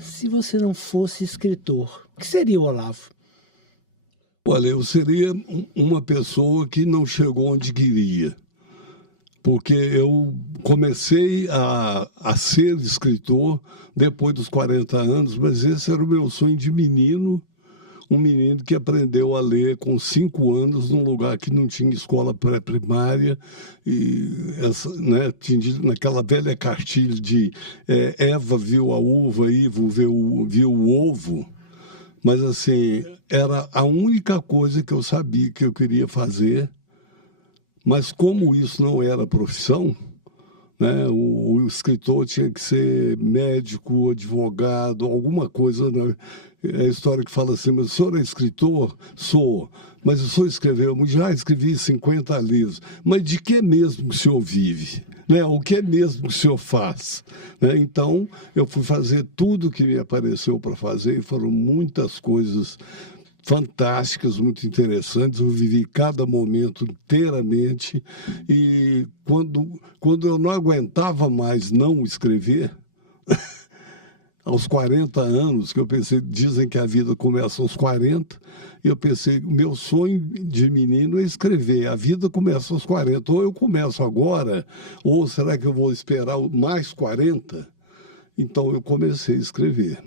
Se você não fosse escritor, o que seria o Olavo? Olha, eu seria uma pessoa que não chegou onde queria, porque eu comecei a ser escritor depois dos 40 anos, mas esse era o meu sonho de menino, um menino que aprendeu a ler com 5 anos num lugar que não tinha escola pré-primária, e né, naquela velha cartilha de Eva viu a uva, Ivo viu o ovo. Mas, assim, era a única coisa que eu sabia que eu queria fazer. Mas como isso não era profissão, né, o escritor tinha que ser médico, advogado, alguma coisa, né? É a história que fala assim, mas o senhor é escritor? Sou. Mas o senhor escreveu, já escrevi 50 livros. Mas de que mesmo que o senhor vive? Né? O que é mesmo que o senhor faz? Né? Então, eu fui fazer tudo que me apareceu para fazer, e foram muitas coisas fantásticas, muito interessantes. Eu vivi cada momento inteiramente, e quando eu não aguentava mais não escrever, aos 40 anos, que eu pensei, dizem que a vida começa aos 40, e eu pensei, meu sonho de menino é escrever, a vida começa aos 40, ou eu começo agora, ou será que eu vou esperar mais 40? Então eu comecei a escrever.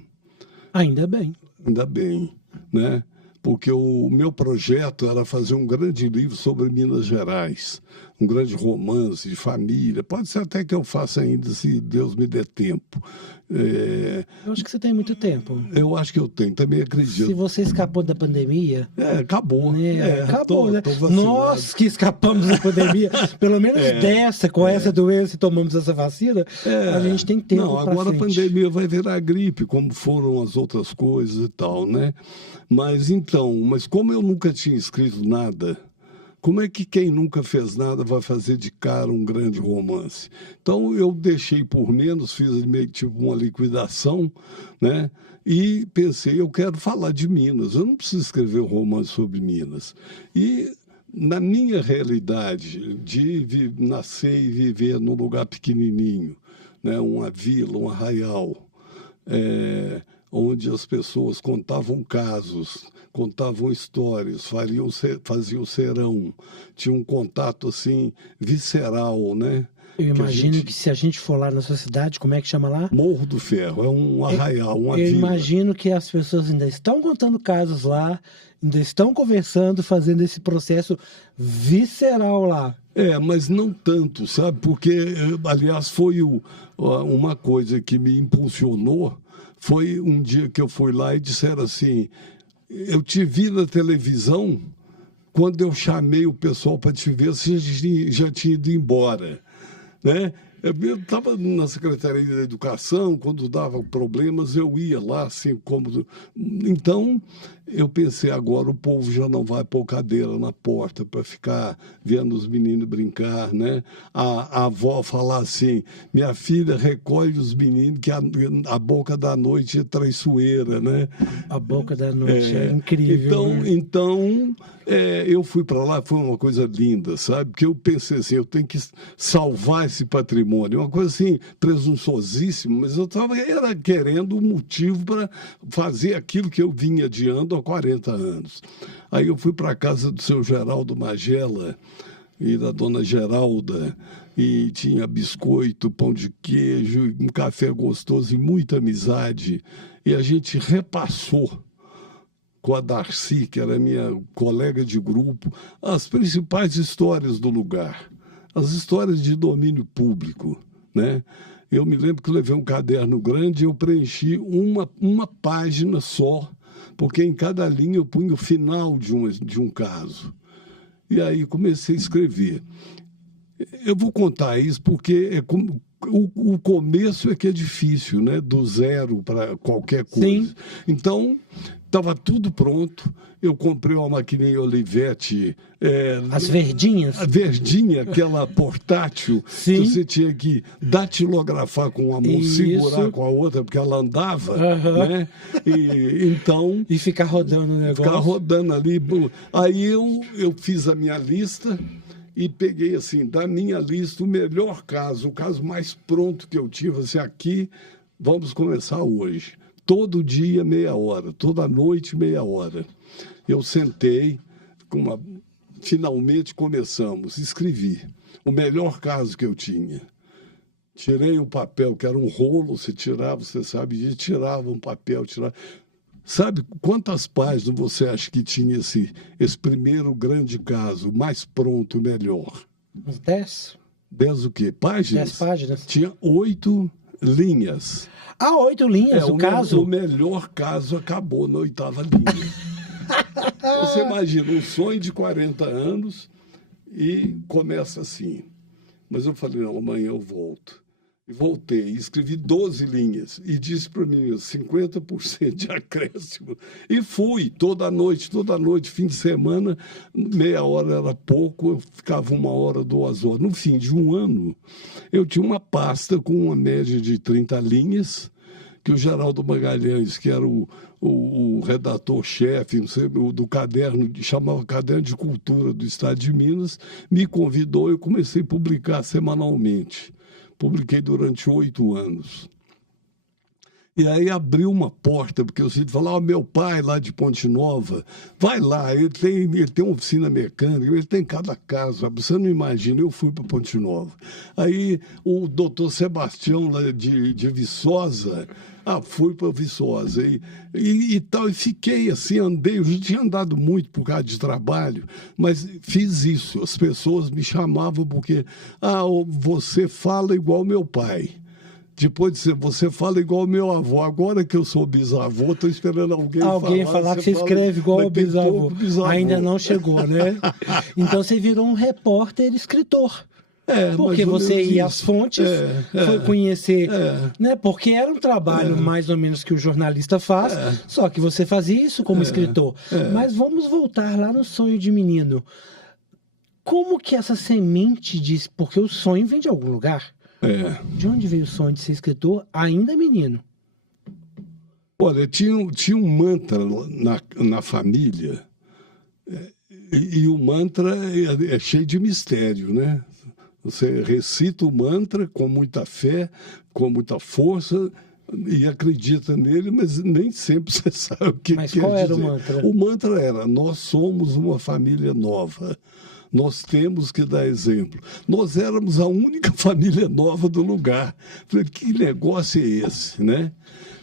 Ainda bem. Ainda bem, né? Porque o meu projeto era fazer um grande livro sobre Minas Gerais, um grande romance de família. Pode ser até que eu faça ainda, se Deus me der tempo. Eu acho que você tem muito tempo. Eu acho que eu tenho, também acredito. Se você escapou da pandemia... Acabou. Né? Acabou, né? Tô Nós que escapamos da pandemia, pelo menos com essa doença e tomamos essa vacina, a gente tem tempo. Não, agora a pandemia vai virar gripe, como foram as outras coisas e tal, né? Mas como eu nunca tinha escrito nada, como é que quem nunca fez nada vai fazer de cara um grande romance? Então eu deixei por menos, fiz meio tipo uma liquidação, né? E pensei, eu quero falar de Minas, eu não preciso escrever um romance sobre Minas. E na minha realidade de nascer e viver num lugar pequenininho, né? Uma vila, um arraial, onde as pessoas contavam casos, contavam histórias, faziam serão, tinha um contato assim visceral, né? Eu imagino que se a gente for lá na sua cidade, como é que chama lá? Morro do Ferro, é um arraial, uma vila. Eu imagino que as pessoas ainda estão contando casos lá, ainda estão conversando, fazendo esse processo visceral lá. Mas não tanto, sabe? Porque, aliás, foi uma coisa que me impulsionou. Foi um dia que eu fui lá e disseram assim, eu te vi na televisão, quando eu chamei o pessoal para te ver, você já tinha ido embora, né? Eu estava na Secretaria da Educação, quando dava problemas, eu ia lá, assim como... Então, eu pensei, agora o povo já não vai pôr cadeira na porta para ficar vendo os meninos brincar, né? A avó falar assim, minha filha recolhe os meninos, que a boca da noite é traiçoeira, né? A boca da noite é incrível. Então eu fui para lá, foi uma coisa linda, sabe? Porque eu pensei assim, eu tenho que salvar esse patrimônio. Uma coisa assim, presunçosíssima, mas eu estava querendo um motivo para fazer aquilo que eu vinha adiando há 40 anos. Aí eu fui para a casa do seu Geraldo Magela e da dona Geralda, e tinha biscoito, pão de queijo, um café gostoso e muita amizade. E a gente repassou com a Darcy, que era minha colega de grupo, as principais histórias do lugar, as histórias de domínio público, né? Eu me lembro que eu levei um caderno grande e eu preenchi uma página só, porque em cada linha eu punha o final de um caso. E aí comecei a escrever. Eu vou contar isso porque o começo é que é difícil, né? Do zero para qualquer coisa. Sim. Então, estava tudo pronto. Eu comprei uma maquininha Olivetti. As verdinhas? A verdinha, aquela portátil, Sim. que você tinha que datilografar com uma mão, segurar com a outra, porque ela andava, né? E ficar rodando o negócio. Ficar rodando ali. Aí eu fiz a minha lista e peguei, assim, da minha lista, o melhor caso, o caso mais pronto que eu tive, assim, aqui vamos começar hoje. Todo dia, meia hora. Toda noite, meia hora. Eu sentei, finalmente começamos. Escrevi o melhor caso que eu tinha. Tirei o papel, que era um rolo, você tirava, você sabe disso, tirava um papel, tirava. Sabe quantas páginas você acha que tinha esse primeiro grande caso, mais pronto e melhor? Uns 10? 10 o quê? Páginas? 10 páginas. Tinha 8 linhas. 8 linhas, o caso? O melhor caso acabou na 8ª linha. Você imagina, um sonho de 40 anos e começa assim. Mas eu falei, não, amanhã eu volto. E voltei, escrevi 12 linhas e disse para mim 50% de acréscimo. E fui toda noite, fim de semana, meia hora era pouco, eu ficava 1 hora, 2 horas. No fim de um ano, eu tinha uma pasta com uma média de 30 linhas, que o Geraldo Magalhães, que era o redator-chefe do caderno, chamava Caderno de Cultura do Estado de Minas, me convidou e eu comecei a publicar semanalmente. Publiquei durante 8 anos. E aí abriu uma porta, porque eu sempre falava, meu pai lá de Ponte Nova, vai lá, ele tem uma oficina mecânica, ele tem cada casa, você não imagina, eu fui para Ponte Nova. Aí o doutor Sebastião lá de Viçosa, fui para Viçosa e tal, e fiquei assim, andei, eu já tinha andado muito por causa de trabalho, mas fiz isso, as pessoas me chamavam porque, você fala igual meu pai. Depois de dizer, você fala igual meu avô. Agora que eu sou bisavô, estou esperando alguém falar que você escreve igual o bisavô. Ainda não chegou, né? Então você virou um repórter escritor. Porque você ia às fontes, foi conhecer, né? Porque era um trabalho mais ou menos que o jornalista faz, só que você fazia isso como escritor. Mas vamos voltar lá no sonho de menino. Como que essa semente diz? Porque o sonho vem de algum lugar. De onde veio o sonho de ser escritor ainda menino? Olha, tinha um mantra na família, e o mantra é cheio de mistério, né? Você recita o mantra com muita fé, com muita força, e acredita nele, mas nem sempre você sabe o que Mas quer qual era dizer. o mantra? O mantra era, nós somos uma família nova. Nós temos que dar exemplo. Nós éramos a única família nova do lugar. Falei, que negócio é esse, né?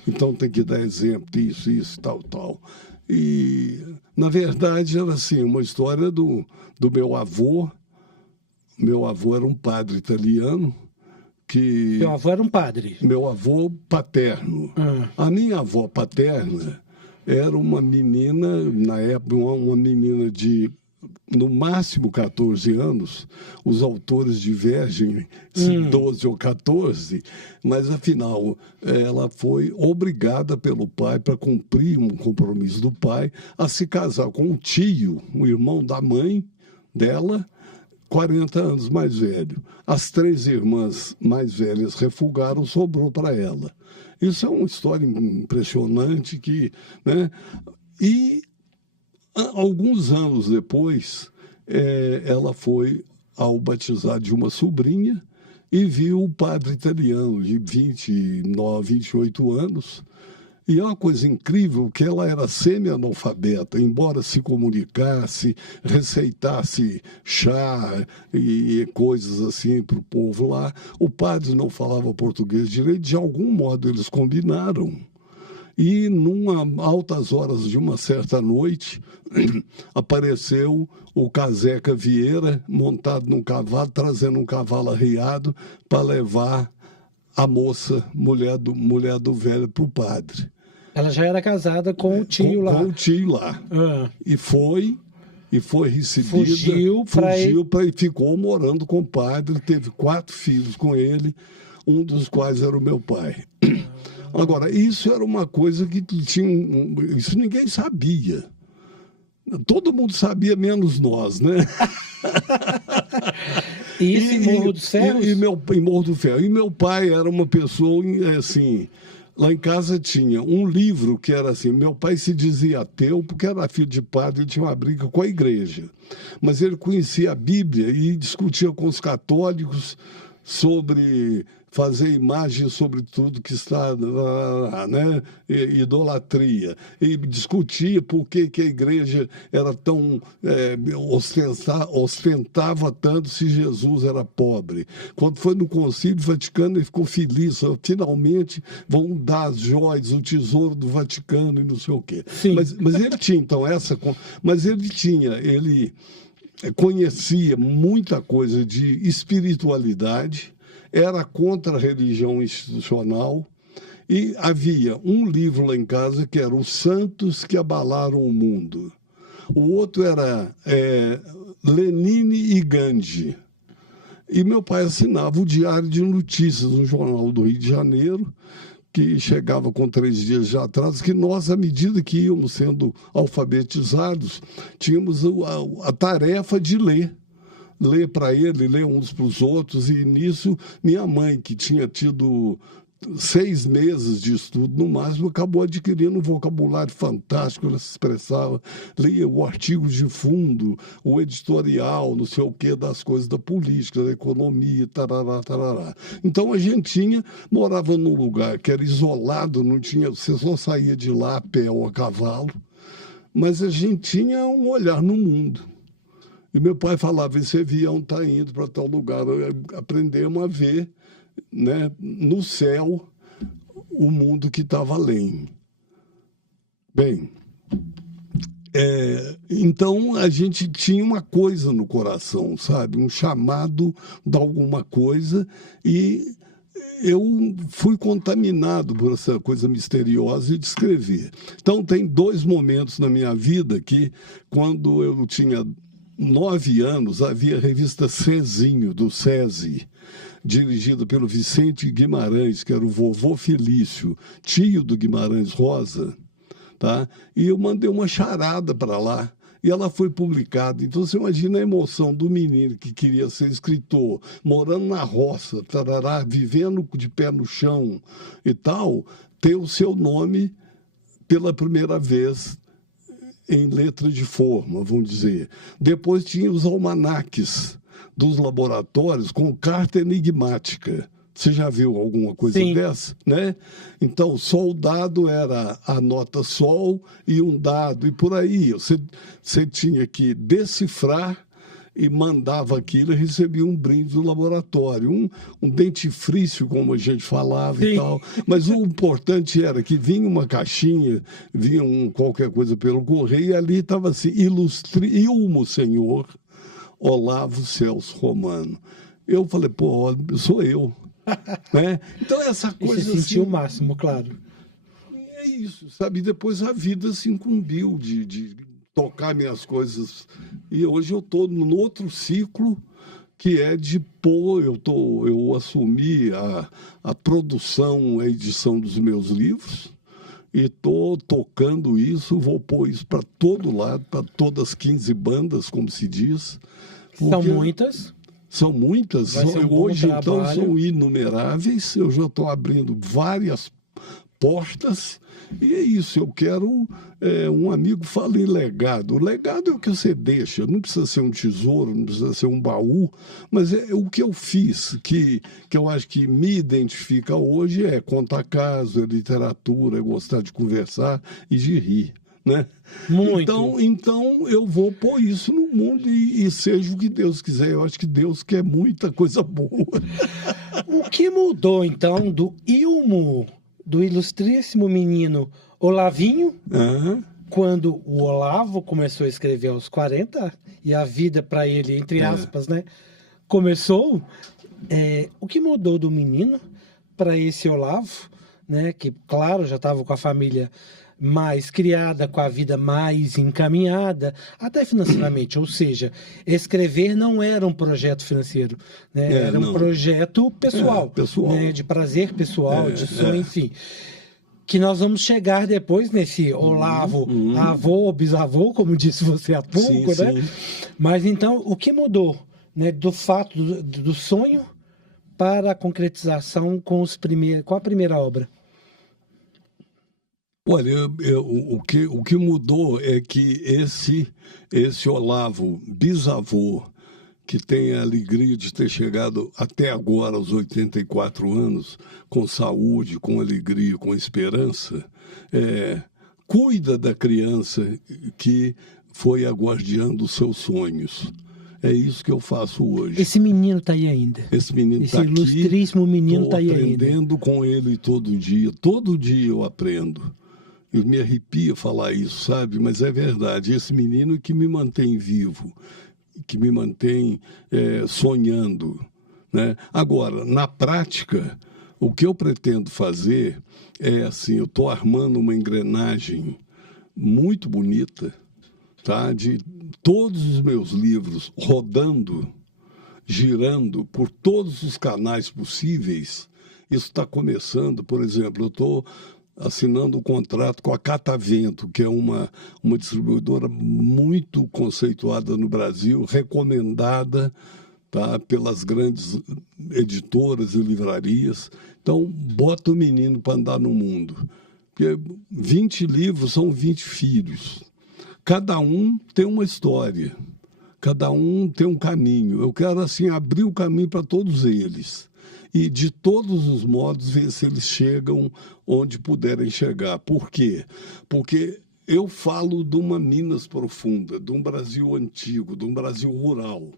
Então tem que dar exemplo, isso, tal. E, na verdade, era assim, uma história do meu avô. Meu avô era um padre italiano. Meu avô era um padre? Meu avô paterno. A minha avó paterna era uma menina, na época, uma menina de... no máximo 14 anos, os autores divergem se 12 ou 14, mas afinal ela foi obrigada pelo pai, para cumprir um compromisso do pai, a se casar com um tio, um irmão da mãe dela, 40 anos mais velho. As 3 irmãs mais velhas refugaram, sobrou para ela. Isso é uma história impressionante que, né? E alguns anos depois, ela foi ao batizar de uma sobrinha e viu o padre italiano de 29, 28 anos. E é uma coisa incrível que ela era semi-analfabeta, embora se comunicasse, receitasse chá e coisas assim para o povo lá. O padre não falava português direito, de algum modo eles combinaram. E, altas horas de uma certa noite, apareceu o Caseca Vieira, montado num cavalo, trazendo um cavalo arriado para levar a moça, mulher do velho, para o padre. Ela já era casada com o tio lá. Com o tio lá. E foi recebida. Fugiu e ficou morando com o padre, teve 4 filhos com ele, um dos quais era o meu pai. Agora, isso era uma coisa que tinha... Isso ninguém sabia. Todo mundo sabia, menos nós, né? Isso em Morro dos Ferros? Em Morro do Ferro. E meu pai era uma pessoa, assim... Lá em casa tinha um livro que era assim, meu pai se dizia ateu porque era filho de padre e tinha uma briga com a igreja. Mas ele conhecia a Bíblia e discutia com os católicos sobre fazer imagem sobre tudo que está, né? Idolatria. E discutia por que a igreja era tão ostentava tanto se Jesus era pobre. Quando foi no Concílio Vaticano, ele ficou feliz. Finalmente vão dar as joias, o tesouro do Vaticano e não sei o quê. Mas ele tinha, então, ele conhecia muita coisa de espiritualidade, era contra a religião institucional, e havia um livro lá em casa que era Os Santos que Abalaram o Mundo. O outro era Lenine e Gandhi. E meu pai assinava o Diário de Notícias, um jornal do Rio de Janeiro, que chegava com 3 dias de atraso, que nós, à medida que íamos sendo alfabetizados, tínhamos a tarefa de ler para ele, ler uns para os outros, e nisso minha mãe, que tinha tido 6 meses de estudo no máximo, acabou adquirindo um vocabulário fantástico. Ela se expressava, lia o artigo de fundo, o editorial, não sei o quê, das coisas da política, da economia, tarará, tarará. Então a gente morava num lugar que era isolado, não tinha, você só saía de lá a pé ou a cavalo, mas a gente tinha um olhar no mundo. E meu pai falava, esse avião está indo para tal lugar. Aprendemos a ver, né, no céu o mundo que estava além. Bem, então a gente tinha uma coisa no coração, sabe? Um chamado de alguma coisa, e eu fui contaminado por essa coisa misteriosa de escrever. Então tem 2 momentos na minha vida que, quando eu tinha 9 anos, havia a revista Cezinho, do SESI, dirigida pelo Vicente Guimarães, que era o vovô Felício, tio do Guimarães Rosa, tá? E eu mandei uma charada para lá, e ela foi publicada. Então você imagina a emoção do menino que queria ser escritor, morando na roça, tarará, vivendo de pé no chão e tal, ter o seu nome pela primeira vez em letra de forma, vamos dizer. Depois tinha os almanaques dos laboratórios com carta enigmática. Você já viu alguma coisa dessa, né? Então, soldado era a nota sol e um dado, e por aí. Você tinha que decifrar e mandava aquilo e recebia um brinde do laboratório. Um dentifrício, como a gente falava e tal. Mas o importante era que vinha uma caixinha, vinha qualquer coisa pelo correio, e ali estava assim, Ilmo Senhor Olavo Celso Romano. Eu falei, pô, sou eu. Né? Então essa coisa... E você sentiu o máximo, claro. É isso, sabe? Depois a vida se incumbiu de tocar minhas coisas. E hoje eu estou no outro ciclo, que é de pôr, eu assumi a produção, a edição dos meus livros, e estou tocando isso, vou pôr isso para todo lado, para todas as 15 bandas, como se diz. São muitas. São muitas. Hoje, então, são inumeráveis. Eu já estou abrindo várias portas. E é isso, eu quero, um amigo fala em legado. O legado é o que você deixa, não precisa ser um tesouro, não precisa ser um baú, mas é o que eu fiz, que eu acho que me identifica hoje, é contar caso, é literatura, é gostar de conversar e de rir. Né? Muito. Então eu vou pôr isso no mundo e seja o que Deus quiser. Eu acho que Deus quer muita coisa boa. O que mudou, então, do Ilmo, do ilustríssimo menino Olavinho, quando o Olavo começou a escrever aos 40, e a vida para ele, entre aspas, né, começou, o que mudou do menino para esse Olavo, né, que, claro, já estava com a família mais criada, com a vida mais encaminhada, até financeiramente, ou seja, escrever não era um projeto financeiro, né? Era um projeto pessoal, né? De prazer pessoal, de sonho, enfim. Que nós vamos chegar depois nesse Olavo, avô ou bisavô, como disse você há pouco, né? Sim. Mas então, o que mudou, né, do fato do sonho para a concretização com a primeira obra? Olha, o que mudou é que esse Olavo, bisavô, que tem a alegria de ter chegado até agora aos 84 anos, com saúde, com alegria, com esperança, cuida da criança que foi a guardiã dos seus sonhos. É isso que eu faço hoje. Esse menino está aí ainda. Esse menino está aqui. Esse ilustríssimo menino está aí ainda. Estou aprendendo com ele todo dia. Todo dia eu aprendo. Eu me arrepio falar isso, sabe? Mas é verdade. Esse menino que me mantém vivo, que me mantém sonhando, né? Agora, na prática, o que eu pretendo fazer é assim, eu estou armando uma engrenagem muito bonita, tá? De todos os meus livros rodando, girando por todos os canais possíveis. Isso está começando, por exemplo, eu estou assinando um contrato com a Catavento, que é uma distribuidora muito conceituada no Brasil, recomendada, tá, pelas grandes editoras e livrarias. Então, bota o menino para andar no mundo. Porque 20 livros são 20 filhos. Cada um tem uma história, cada um tem um caminho. Eu quero, assim, abrir o caminho para todos eles. E, de todos os modos, ver se eles chegam onde puderem chegar. Por quê? Porque eu falo de uma Minas profunda, de um Brasil antigo, de um Brasil rural.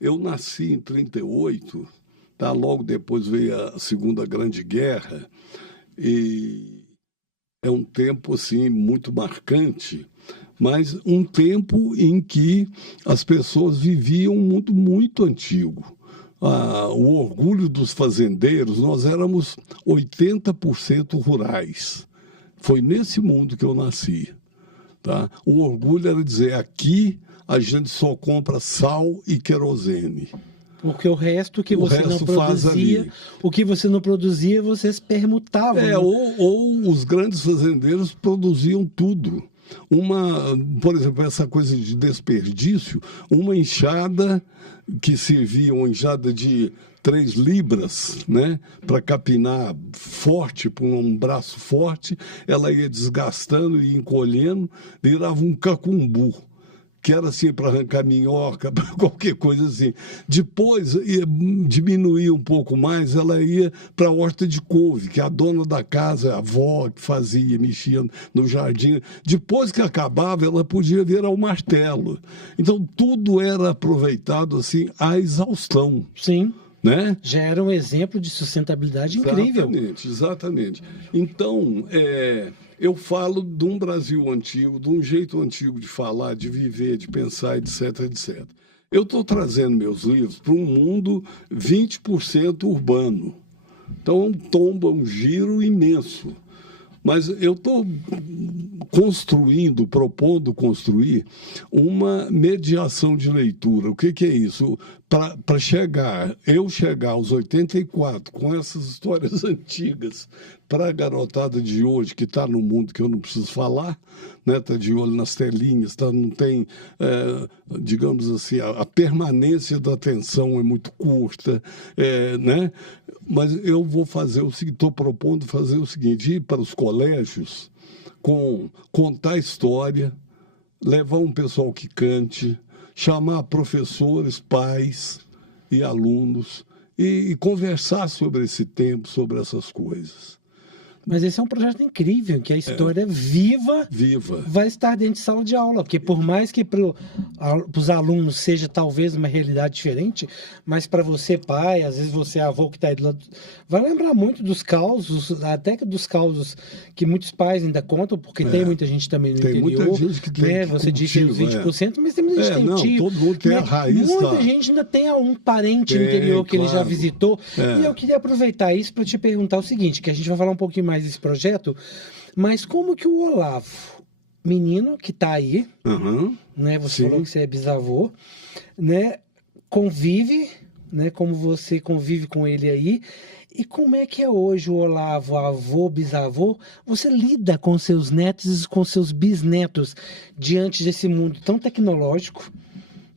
Eu nasci em 1938, tá? Logo depois veio a Segunda Grande Guerra, e é um tempo, assim, muito marcante, mas um tempo em que as pessoas viviam um mundo muito antigo. O orgulho dos fazendeiros, nós éramos 80% rurais. Foi nesse mundo que eu nasci. Tá? O orgulho era dizer, aqui a gente só compra sal e querosene. Porque o resto que você não produzia, o que você não produzia, vocês permutavam. Né? Ou os grandes fazendeiros produziam tudo. Por exemplo, essa coisa de desperdício, uma enxada que servia, uma enxada de 3 libras, né, para capinar forte, por um braço forte, ela ia desgastando e encolhendo, virava um cacumbu, que era assim para arrancar minhoca, para qualquer coisa assim. Depois, ia diminuir um pouco mais, ela ia para a horta de couve, que a dona da casa, a avó, que fazia, mexia no jardim. Depois que acabava, ela podia virar o martelo. Então, tudo era aproveitado assim à exaustão. Sim. Né? Já era um exemplo de sustentabilidade incrível. Exatamente. Então, eu falo de um Brasil antigo, de um jeito antigo de falar, de viver, de pensar, etc, etc. Eu estou trazendo meus livros para um mundo 20% urbano. Então, tomba um giro imenso. Mas eu estou propondo construir uma mediação de leitura. O que é isso? Para eu chegar aos 84 com essas histórias antigas para a garotada de hoje, que está no mundo que eu não preciso falar, né? Está de olho nas telinhas, não tem, digamos assim, a permanência da atenção é muito curta, né? Mas eu vou fazer o seguinte, estou propondo fazer o seguinte, ir para os colégios, contar história, levar um pessoal que cante, chamar professores, pais e alunos e conversar sobre esse tempo, sobre essas coisas. Mas esse é um projeto incrível, que a história viva vai estar dentro de sala de aula, porque por mais que para os alunos seja talvez uma realidade diferente, mas para você, pai, às vezes você, avô que está aí do lado, vai lembrar muito dos causos, até que dos causos que muitos pais ainda contam, porque tem muita gente também no interior. Muita gente que tem, né? Você disse os 20%, mas tem muita gente que tem tio. Todo mundo tem a raiz. Muita gente ainda tem um parente no interior que ele já visitou. E eu queria aproveitar isso para te perguntar o seguinte, que a gente vai falar um pouquinho mais desse projeto, mas como que o Olavo, menino que está aí, né? Você falou que você é bisavô, né? Convive, né? Como você convive com ele aí, e como é que é hoje o Olavo, avô, bisavô? Você lida com seus netos e com seus bisnetos diante desse mundo tão tecnológico,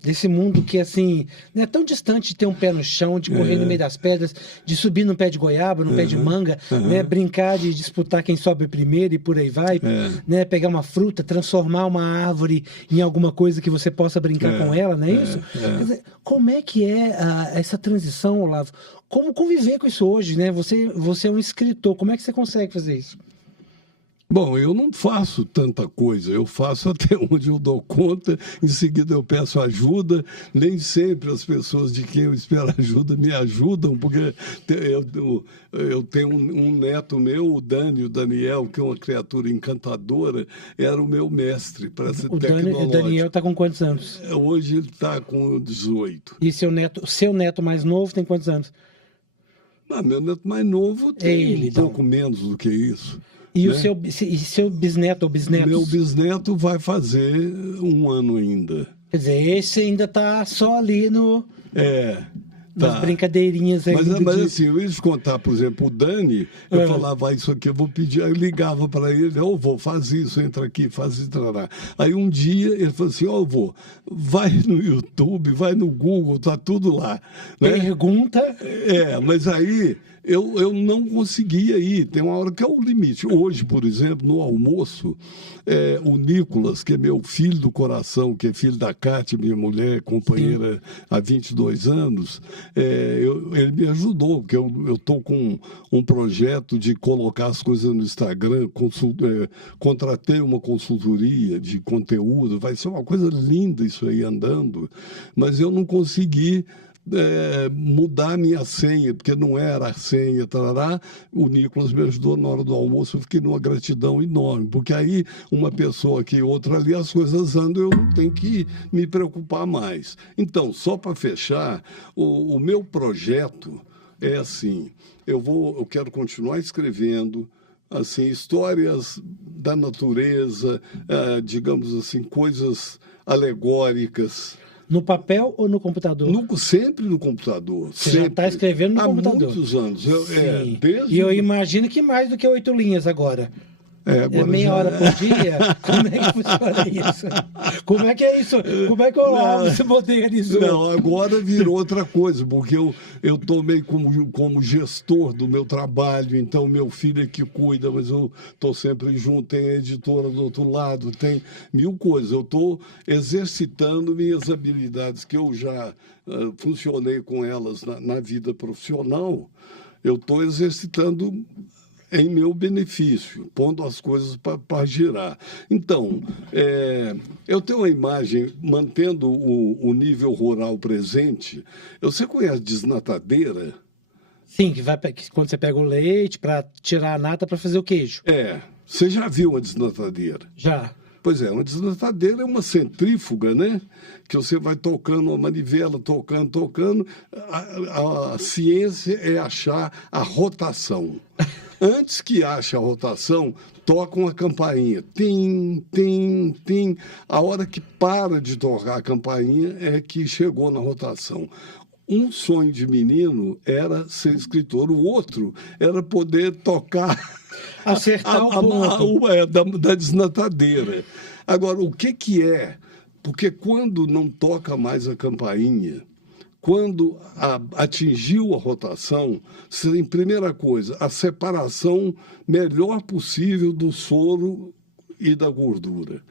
Desse mundo que, assim, não é tão distante de ter um pé no chão, de correr no meio das pedras, de subir num pé de goiaba, num pé de manga, né? Brincar de disputar quem sobe primeiro e por aí vai, né? Pegar uma fruta, transformar uma árvore em alguma coisa que você possa brincar com ela, não é isso? Quer dizer, como é que é essa transição, Olavo? Como conviver com isso hoje, né? Você é um escritor, como é que você consegue fazer isso? Bom, eu não faço tanta coisa, eu faço até onde eu dou conta, em seguida eu peço ajuda, nem sempre as pessoas de quem eu espero ajuda me ajudam, porque eu tenho um neto meu, o Daniel, que é uma criatura encantadora, era o meu mestre para essa tecnologia. O Daniel está com quantos anos? Hoje ele está com 18. E seu neto mais novo tem quantos anos? Meu neto mais novo tem pouco menos do que isso. E né? o seu bisneto ou bisnetos? Meu bisneto vai fazer 1 ano ainda. Quer dizer, esse ainda está só ali nas Tá. brincadeirinhas aí. Mas assim, eu ia te contar, por exemplo, o Dani, eu falava, isso aqui eu vou pedir, aí eu ligava para ele, vou, faz isso, entra aqui, faz isso, trará. Aí um dia ele falou assim, vô, vai no YouTube, vai no Google, tá tudo lá. Né? Pergunta. Mas aí eu não conseguia ir, tem uma hora que é o limite. Hoje, por exemplo, no almoço, o Nicolas, que é meu filho do coração, que é filho da Cátia, minha mulher, companheira há 22 anos, ele me ajudou, porque eu estou com um projeto de colocar as coisas no Instagram, contratei uma consultoria de conteúdo, vai ser uma coisa linda isso aí andando, mas eu não consegui mudar minha senha, porque não era a senha, tarará. O Nicolas me ajudou na hora do almoço, eu fiquei numa gratidão enorme, porque aí uma pessoa aqui, outra ali, as coisas andam, eu não tenho que me preocupar mais. Então, só para fechar, o meu projeto é assim, eu quero continuar escrevendo, assim, histórias da natureza, digamos assim, coisas alegóricas. No papel ou no computador? Sempre no computador. Você já está escrevendo no computador? Há muitos anos. E eu imagino que mais do que 8 linhas agora. Agora meia hora por dia? Como é que funciona isso? Como é que é isso? Como é que o Olavo se modernizou? Não, agora virou outra coisa, porque eu tomei como gestor do meu trabalho, então meu filho é que cuida, mas eu estou sempre junto, tem a editora do outro lado, tem 1000 coisas. Eu estou exercitando minhas habilidades, que eu já funcionei com elas na vida profissional, eu estou exercitando em meu benefício, pondo as coisas para girar. Então, eu tenho uma imagem, mantendo o nível rural presente. Você conhece desnatadeira? Sim, que quando você pega o leite para tirar a nata para fazer o queijo. Você já viu uma desnatadeira? Já. Pois uma desnatadeira é uma centrífuga, né? Que você vai tocando uma manivela, tocando. A ciência é achar a rotação. Antes que ache a rotação, toca uma campainha. Tim, tim, tim. A hora que para de tocar a campainha é que chegou na rotação. Um sonho de menino era ser escritor, o outro era poder tocar... Acertar o ponto. Da desnatadeira. Agora, o que é? Porque quando não toca mais a campainha, quando atingiu a rotação, em primeira coisa, a separação melhor possível do soro e da gordura.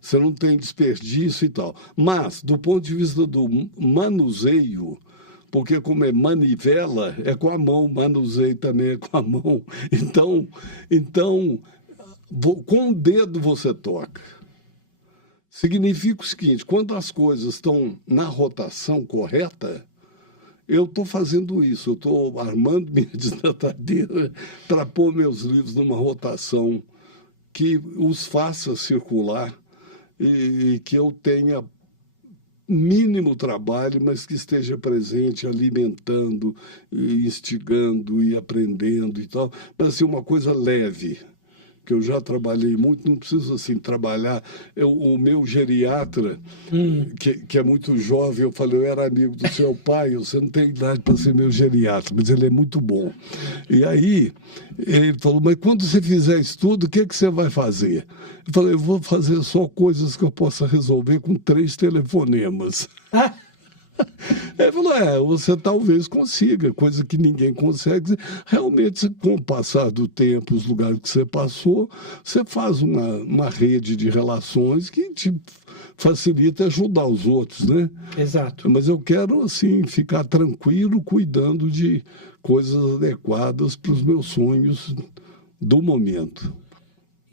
Você não tem desperdício e tal. Mas, do ponto de vista do manuseio, porque como é manivela, é com a mão, manuseio também é com a mão. Então com o dedo você toca. Significa o seguinte, quando as coisas estão na rotação correta, eu estou fazendo isso, eu estou armando minha desnatadeira para pôr meus livros numa rotação que os faça circular e que eu tenha mínimo trabalho, mas que esteja presente, alimentando, e instigando e aprendendo e tal, mas assim, uma coisa leve, que eu já trabalhei muito, não preciso assim trabalhar. O meu geriatra, que é muito jovem, eu falei, eu era amigo do seu pai, você não tem idade para ser meu geriatra, mas ele é muito bom. E aí ele falou, mas quando você fizer isso tudo, o que você vai fazer? Eu falei, eu vou fazer só coisas que eu possa resolver com 3 telefonemas. Ele falou, você talvez consiga, coisa que ninguém consegue. Realmente, com o passar do tempo, os lugares que você passou, você faz uma rede de relações que te facilita ajudar os outros, né? Exato. Mas eu quero, assim, ficar tranquilo, cuidando de coisas adequadas para os meus sonhos do momento.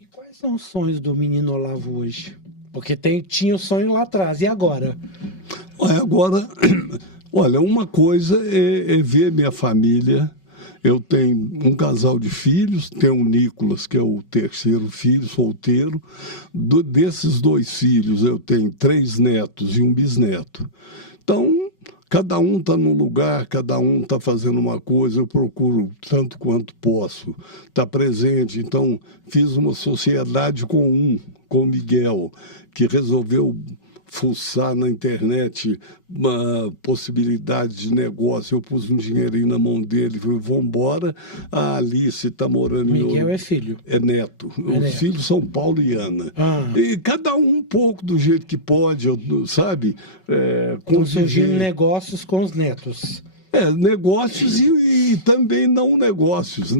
E quais são os sonhos do menino Olavo hoje? Porque tinha o sonho lá atrás, e agora? Agora, olha, uma coisa é ver minha família. Eu tenho um casal de filhos, tenho o Nicolas, que é o 3º filho, solteiro. Desses 2 filhos, eu tenho 3 netos e um bisneto. Então, cada um está num lugar, cada um está fazendo uma coisa, eu procuro, tanto quanto posso, estar presente. Então, fiz uma sociedade com o Miguel, que resolveu fuçar na internet uma possibilidade de negócio. Eu pus um dinheirinho na mão dele, falei, vamos embora. A Alice está morando em... Miguel é filho? É neto. Os filhos são Paulo e Ana. E cada um pouco do jeito que pode, sabe? Estão surgindo negócios com os netos. Negócios e também não negócios.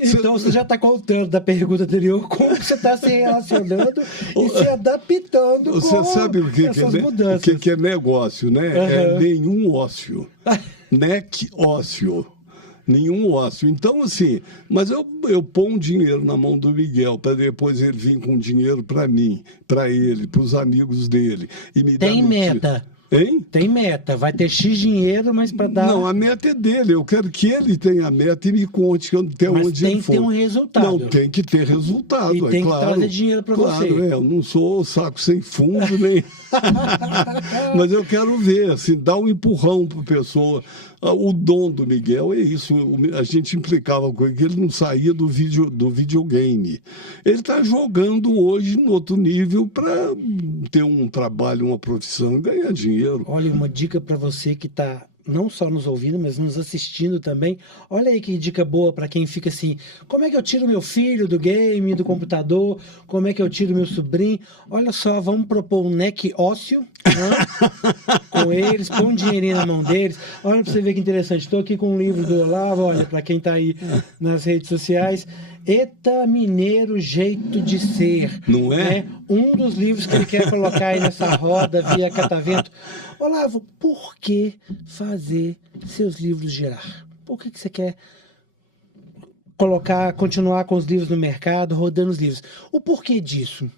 Então você já está contando da pergunta anterior como você está se relacionando e se adaptando você com sabe essas mudanças. O que é negócio, né? É nenhum ócio. Nec ócio. Nenhum ócio. Então, assim, mas eu ponho dinheiro na mão do Miguel para depois ele vir com dinheiro para mim, para ele, para os amigos dele. E me Tem meta. Hein? Tem meta, vai ter X dinheiro, mas para dar... Não, a meta é dele, eu quero que ele tenha a meta e me conte até mas onde ele for. Mas tem que ter um resultado. Não, tem que ter resultado, e tem claro. que trazer dinheiro para você. Eu não sou saco sem fundo, nem... Mas eu quero ver, assim, dar um empurrão para a pessoa. O dom do Miguel é isso, a gente implicava com ele que ele não saía do videogame. Ele está jogando hoje no outro nível para ter um trabalho, uma profissão e ganhar dinheiro. Olha, uma dica para você que está não só nos ouvindo, mas nos assistindo também. Olha aí que dica boa para quem fica assim, como é que eu tiro meu filho do game, do computador? Como é que eu tiro meu sobrinho? Olha só, vamos propor um NEC ócio, né? Com eles, põe um dinheirinho na mão deles. Olha para você ver que interessante. Estou aqui com um livro do Olavo, olha, para quem está aí nas redes sociais. Eta Mineiro Jeito de Ser. Não é? Né? Um dos livros que ele quer colocar aí nessa roda via Catavento. Olavo, por que fazer seus livros girar? Por que você quer continuar com os livros no mercado, rodando os livros? O porquê disso?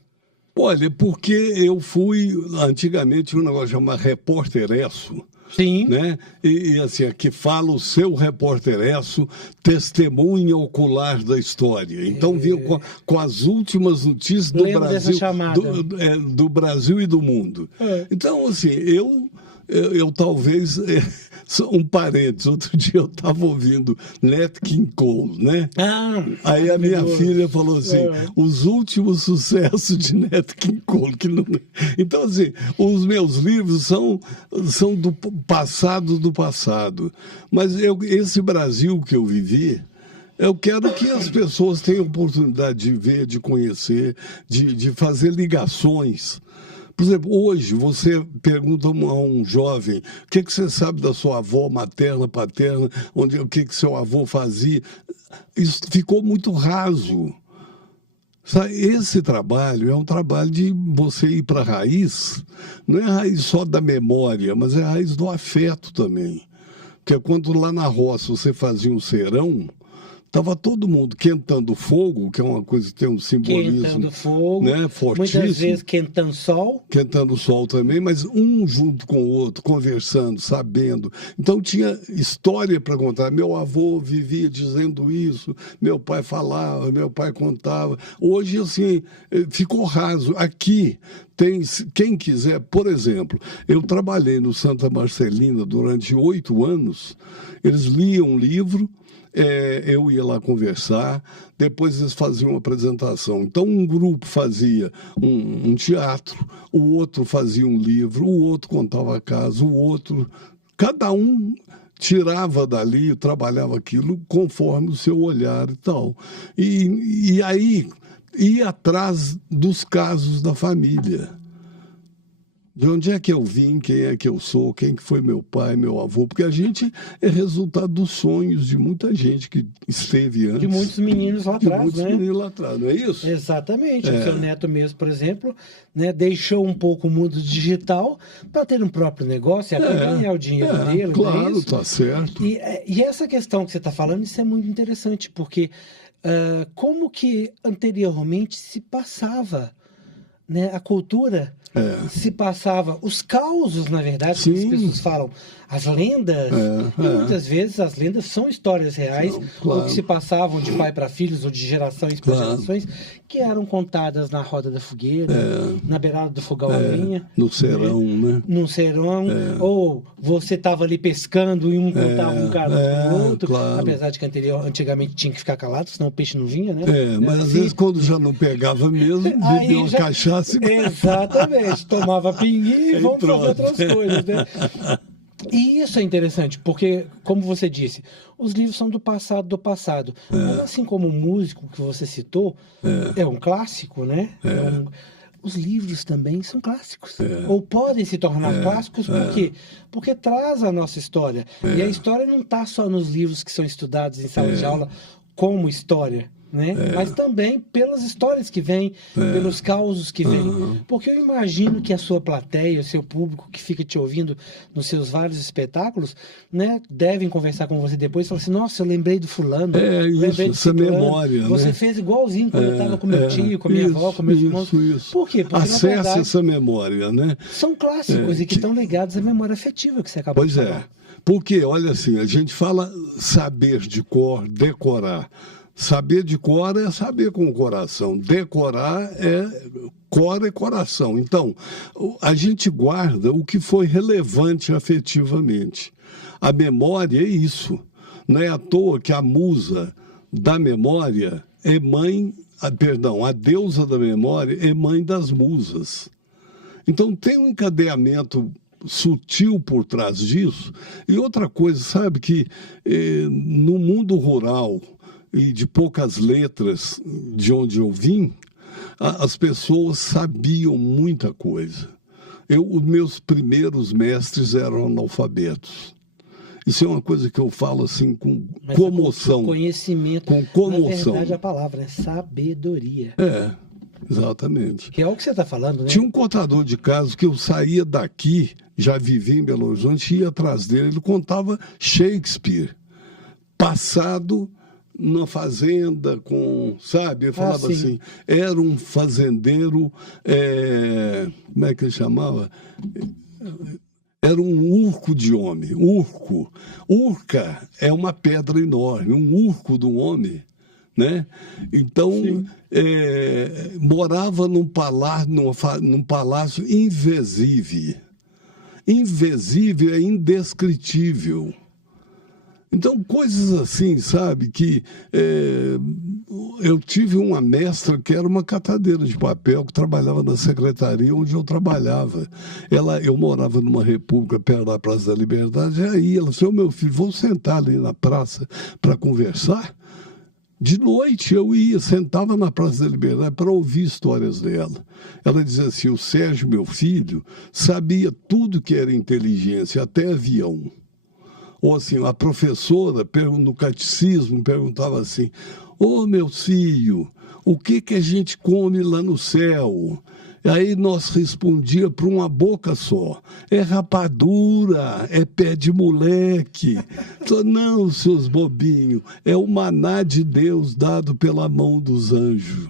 Olha, porque eu fui, antigamente, um negócio chamado repórteresso. Sim. Né? E assim, aqui fala o seu repórteresso, testemunha ocular da história. Então, vinha com as últimas notícias do Brasil, do Brasil e do mundo. Então, assim, eu talvez... um parênteses, outro dia eu estava ouvindo Nat King Cole, né? Aí a minha filha falou assim, os últimos sucessos de Nat King Cole. Que não... Então, assim, os meus livros são do passado. Mas esse Brasil que eu vivi, eu quero que as pessoas tenham oportunidade de ver, de conhecer, de fazer ligações. Por exemplo, hoje você pergunta a um jovem o que você sabe da sua avó materna, paterna, o que seu avô fazia. Isso ficou muito raso. Esse trabalho é um trabalho de você ir para a raiz, não é a raiz só da memória, mas é a raiz do afeto também. Porque quando lá na roça você fazia um serão, estava todo mundo quentando fogo, que é uma coisa que tem um simbolismo. Quentando fogo, né, fortíssimo. Muitas vezes quentando sol. Quentando sol também, mas um junto com o outro, conversando, sabendo. Então tinha história para contar. Meu avô vivia dizendo isso, meu pai falava, meu pai contava. Hoje, assim, ficou raso. Aqui tem, quem quiser, por exemplo, eu trabalhei no Santa Marcelina durante 8 anos, eles liam um livro, eu ia lá conversar, depois eles faziam uma apresentação. Então, um grupo fazia um teatro, o outro fazia um livro, o outro contava caso, o outro... Cada um tirava dali, trabalhava aquilo conforme o seu olhar e tal. E aí ia atrás dos casos da família. De onde é que eu vim, quem é que eu sou, quem que foi meu pai, meu avô, porque a gente é resultado dos sonhos de muita gente que esteve antes. De muitos meninos lá atrás, muitos meninos lá atrás, não é isso? Exatamente. O seu neto mesmo, por exemplo, né, deixou um pouco o mundo digital para ter um próprio negócio e até ganhar o dinheiro dele. Claro, tá certo. E essa questão que você está falando, isso é muito interessante, porque como que anteriormente se passava, né, a cultura... se passava os causos, na verdade, que as pessoas falam, as lendas, e muitas vezes as lendas são histórias reais, ou que se passavam de pai para filhos, ou de gerações para gerações, que eram contadas na roda da fogueira, na beirada do fogão a lenha. No serão, né? No serão, ou você estava ali pescando e um contava um caso pro outro, apesar de que antigamente tinha que ficar calado, senão o peixe não vinha, né? Mas às vezes quando já não pegava mesmo, bebia uma cachaça e... Exatamente, tomava pinguim e vamos fazer outras coisas, né? E isso é interessante, porque, como você disse, os livros são do passado Mas assim como o músico que você citou, é um clássico, né? Os livros também são clássicos. Ou podem se tornar clássicos, por quê? Porque traz a nossa história. E a história não está só nos livros que são estudados em sala de aula como história. Né? Mas também pelas histórias que vêm, pelos causos que vêm. Porque eu imagino que a sua plateia, o seu público que fica te ouvindo nos seus vários espetáculos, né, devem conversar com você depois e falar assim, nossa, eu lembrei do fulano. Essa memória. Você fez igualzinho quando eu estava com meu tio, com a minha avó, com meus irmãos. Por quê? Porque, acessa, na verdade, essa memória, né? São clássicos e que estão ligados à memória afetiva que você acabou de falar. Pois é. Porque, olha assim, a gente fala saber de cor, decorar. Saber de cor é saber com o coração. Decorar cor é coração. Então, a gente guarda o que foi relevante afetivamente. A memória é isso. Não é à toa que a musa da memória é mãe... a deusa da memória é mãe das musas. Então, tem um encadeamento sutil por trás disso. E outra coisa, sabe, que no mundo rural... e de poucas letras de onde eu vim, as pessoas sabiam muita coisa. Os meus primeiros mestres eram analfabetos. Isso é uma coisa que eu falo assim com comoção. Conhecimento. Com comoção. Na verdade, a palavra é sabedoria. Exatamente. Que é o que você está falando, né? Tinha um contador de casos que eu saía daqui, já vivia em Belo Horizonte, ia atrás dele, ele contava Shakespeare, passado... numa fazenda sabe? Ele falava assim, era um fazendeiro, como é que ele chamava? Era um urco de homem, urco. Urca é uma pedra enorme, um urco de um homem, né? Então, morava num palácio invisível. Invisível é indescritível. Então, coisas assim, sabe, que eu tive uma mestra que era uma catadeira de papel, que trabalhava na secretaria onde eu trabalhava. Eu morava numa república perto da Praça da Liberdade, e aí ela disse, meu filho, vamos sentar ali na praça para conversar? De noite eu sentava na Praça da Liberdade para ouvir histórias dela. Ela dizia assim, o Sérgio, meu filho, sabia tudo que era inteligência, até avião. Ou assim, a professora no catecismo perguntava assim, meu filho, o que a gente come lá no céu? Aí nós respondia para uma boca só, é rapadura, é pé de moleque. Não, seus bobinhos, é o maná de Deus dado pela mão dos anjos.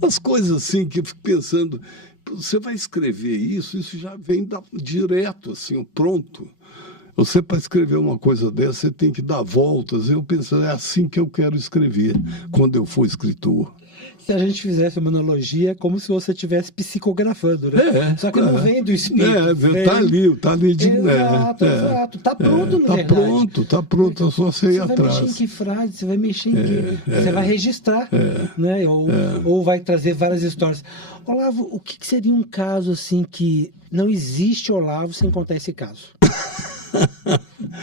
As coisas assim que eu fico pensando, você vai escrever isso já vem direto, assim, pronto. Você, para escrever uma coisa dessa, você tem que dar voltas. Eu penso, é assim que eu quero escrever quando eu for escritor. Se a gente fizesse uma analogia, é como se você estivesse psicografando, né? Só que não vem do espírito. Tá ali de... Exato. Tá pronto, na verdade. Tá pronto, é só você ir atrás. Você vai mexer em que frase, você vai mexer em que... Você vai registrar, né? Ou vai trazer várias histórias. Olavo, o que seria um caso assim que não existe Olavo sem contar esse caso?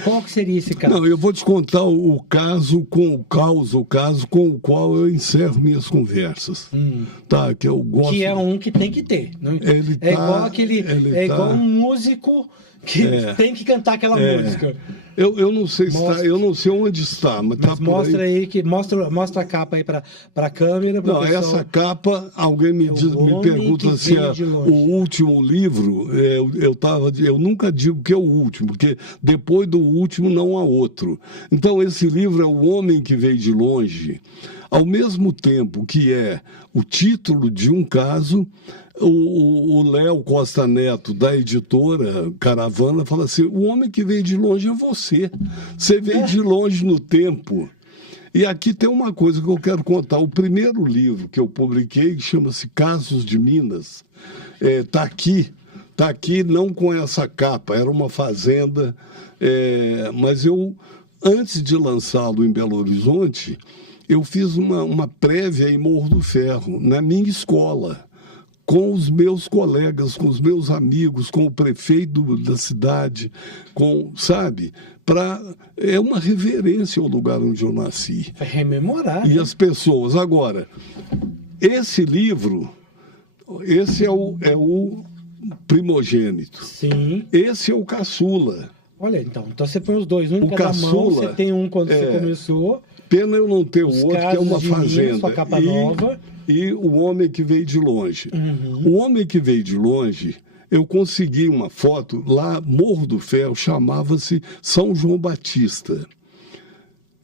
Qual que seria esse caso? Não, eu vou te contar o caso com o qual eu encerro minhas conversas. Tá, que eu gosto. Que é um que tem que ter. Igual um músico que tem que cantar aquela música. Eu não sei eu não sei onde está, mas tá mostra aí mostra a capa aí para a câmera. Não, pessoal. Essa capa, alguém me pergunta se é o último livro. Eu nunca digo que é o último, porque depois do último não há outro. Então esse livro é O Homem que Veio de Longe. Ao mesmo tempo que é o título de um caso, o Léo Costa Neto, da editora Caravana, fala assim: o homem que veio de longe é você. Você veio de longe no tempo. E aqui tem uma coisa que eu quero contar. O primeiro livro que eu publiquei, chama-se Casos de Minas, está aqui não com essa capa, era uma fazenda, mas eu, antes de lançá-lo em Belo Horizonte, eu fiz uma prévia em Morro do Ferro, na minha escola, com os meus colegas, com os meus amigos, com o prefeito da cidade, sabe? É uma reverência ao lugar onde eu nasci. É rememorar. E né? As pessoas. Agora, esse livro, esse é o primogênito. Sim. Esse é o caçula. Olha, então você põe os dois, um em cada mão, você tem um quando você começou. Pena eu não ter o outro, que é uma fazenda. Sua capa nova. E O Homem que Veio de Longe. Uhum. O Homem que Veio de Longe, eu consegui uma foto lá, Morro do Ferro, chamava-se São João Batista.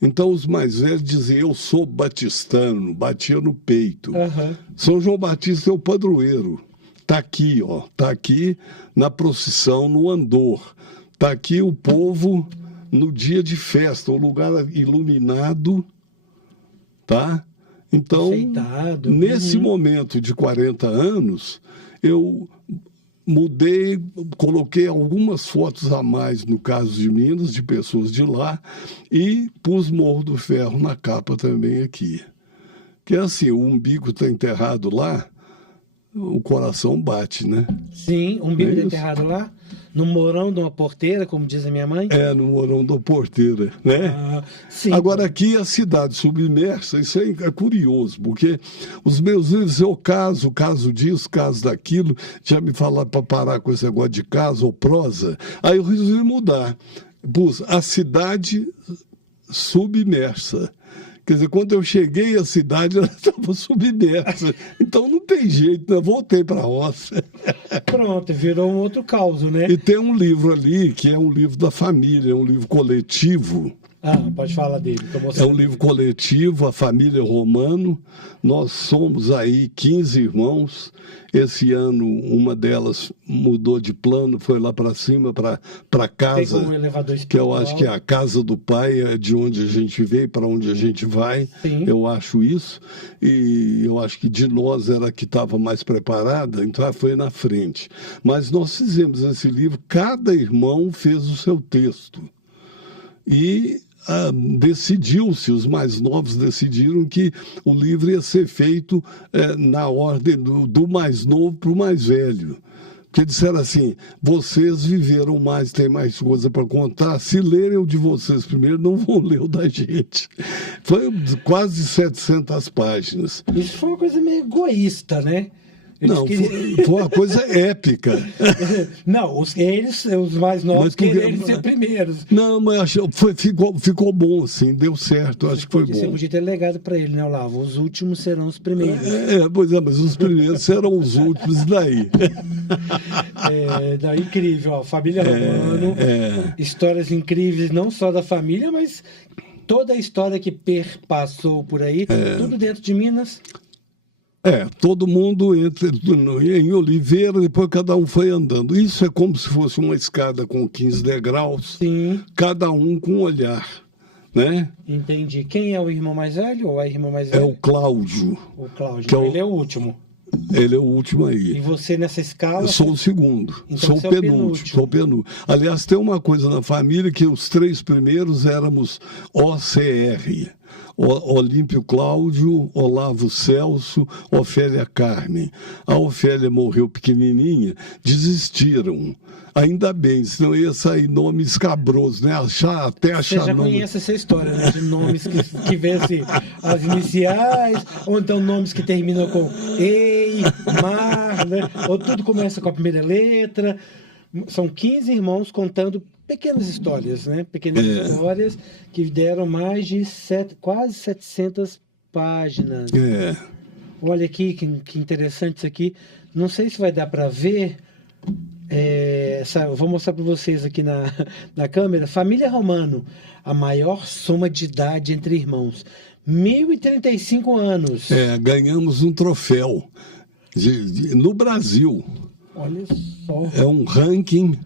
Então os mais velhos diziam: eu sou batistano, batia no peito. Uhum. São João Batista é o padroeiro. Está aqui, ó, está aqui na procissão, no andor. Está aqui o povo no dia de festa, o lugar iluminado, tá? Então, nesse momento de 40 anos, eu mudei, coloquei algumas fotos a mais no caso de Minas, de pessoas de lá, e pus Morro do Ferro na capa também aqui. Que é assim, o umbigo está enterrado lá, o coração bate, né? Sim, o umbigo está enterrado lá? No morão de uma porteira, como diz a minha mãe? No morão da porteira, né? Sim. Agora, aqui a cidade submersa, isso é curioso, porque os meus livros, eu caso disso, caso daquilo, já me falaram para parar com esse negócio de caso ou prosa, aí eu resolvi mudar. Pus a cidade submersa. Quer dizer, quando eu cheguei à cidade, ela estava submersa. Então não tem jeito, eu voltei para a roça. Pronto, virou um outro caos, né? E tem um livro ali, que é um livro da família, é um livro coletivo. Pode falar dele. É um livro coletivo, a família Romano. Nós somos aí 15 irmãos. Esse ano, uma delas mudou de plano, foi lá para cima, para casa, que eu acho que é a casa do pai, é de onde a gente veio, para onde a gente vai. Sim. Eu acho isso. E eu acho que de nós era a que estava mais preparada, então ela foi na frente. Mas nós fizemos esse livro, cada irmão fez o seu texto. E decidiu-se, os mais novos decidiram que o livro ia ser feito na ordem do mais novo para o mais velho. Porque disseram assim: vocês viveram mais, tem mais coisa para contar, se lerem o de vocês primeiro, não vão ler o da gente. Foi quase 700 páginas. Isso foi uma coisa meio egoísta, né? Não, foi uma coisa épica. Não, os mais novos, querem ser primeiros. Não, mas ficou bom, assim, deu certo, acho que foi bom. Você podia ter legado para ele, né, Olavo? Os últimos serão os primeiros. Pois é, mas os primeiros serão os últimos, e daí? Daí incrível, ó, família Romano, histórias incríveis, não só da família, mas toda a história que perpassou por aí, tudo dentro de Minas. Todo mundo entra em Oliveira, depois cada um foi andando. Isso é como se fosse uma escada com 15 degraus, Sim. Cada um com um olhar. né? Entendi. Quem é o irmão mais velho ou a irmã mais É velha? o Cláudio. O Cláudio. Que é o- Ele é o último. Ele é o último aí. E você nessa escala? Eu sou o segundo, Então sou o você é o penúltimo, penúltimo. sou o penúltimo. Aliás, tem uma coisa na família que os 3 primeiros éramos OCR. Olímpio Cláudio, Olavo Celso, Ofélia Carmen. A Ofélia morreu pequenininha, desistiram. Ainda bem, senão ia sair nome escabroso, né? Até achar Você já nome... conhece essa história, né? De nomes que vence as iniciais, ou então nomes que terminam com Ei, Mar, né? Ou tudo começa com a primeira letra. São 15 irmãos contando pequenas histórias, né? Pequenas histórias que deram mais de quase 700 páginas. É. Olha aqui, que interessante isso aqui. Não sei se vai dar para ver. Eu vou mostrar para vocês aqui na câmera. Família Romano, a maior soma de idade entre irmãos. 1035 anos. Ganhamos um troféu no Brasil. Olha só. É um ranking.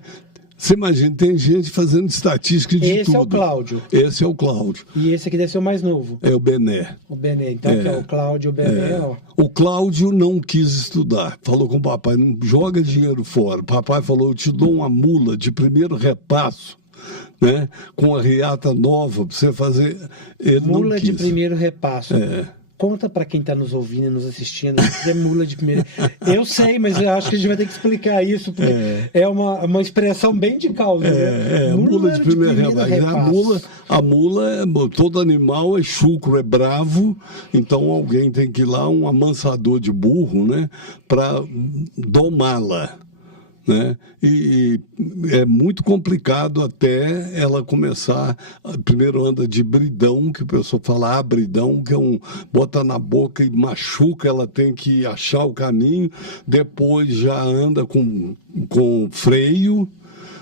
Você imagina, tem gente fazendo estatística de tudo. Esse é o Cláudio. Esse é o Cláudio. E esse aqui deve ser o mais novo. É o Bené. O Bené. Então, aqui é o Cláudio, o Bené, ó. O Cláudio não quis estudar. Falou com o papai, não joga dinheiro fora. O papai falou, eu te dou uma mula de primeiro repasso, né? Com a riata nova para você fazer. Ele Mula não quis. de primeiro repasso. Conta para quem está nos ouvindo e nos assistindo, é mula de primeiro. Eu sei, mas eu acho que a gente vai ter que explicar isso, porque é uma expressão bem de causa. Né? Mula de primeiro repasso. A mula, todo animal é chucro, é bravo, então alguém tem que ir lá, um amansador de burro, né, para domá-la. Né? E é muito complicado até ela começar. Primeiro anda de bridão, que o pessoal fala abridão, que é bota na boca e machuca, ela tem que achar o caminho. Depois já anda com freio,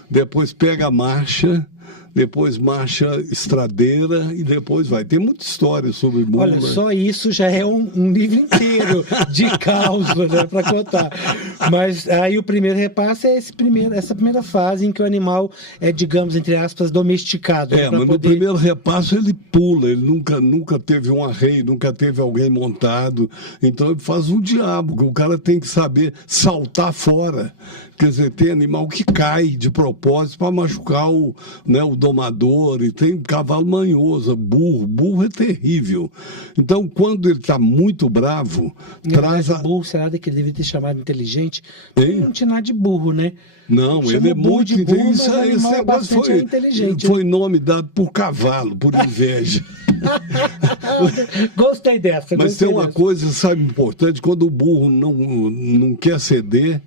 depois pega a marcha, depois marcha estradeira e depois vai. Tem muita história sobre mula. Olha, só isso já é um livro inteiro de causa, né, para contar. Mas aí o primeiro repasso é essa primeira fase em que o animal é, digamos, entre aspas, domesticado. Né, mas no primeiro repasso ele pula, ele nunca teve um arreio, nunca teve alguém montado. Então ele faz o diabo, que o cara tem que saber saltar fora. Quer dizer, tem animal que cai de propósito para machucar o domador, e tem cavalo manhoso, burro é terrível. Então, quando ele está muito bravo, traz a... burro, será que ele deveria ter chamado inteligente? Hein? Não tinha nada de burro, né? Não, ele é muito inteligente. Esse negócio inteligente. Foi nome dado por cavalo, por inveja. Gostei dessa. Mas tem uma coisa, sabe, importante, quando o burro não quer ceder,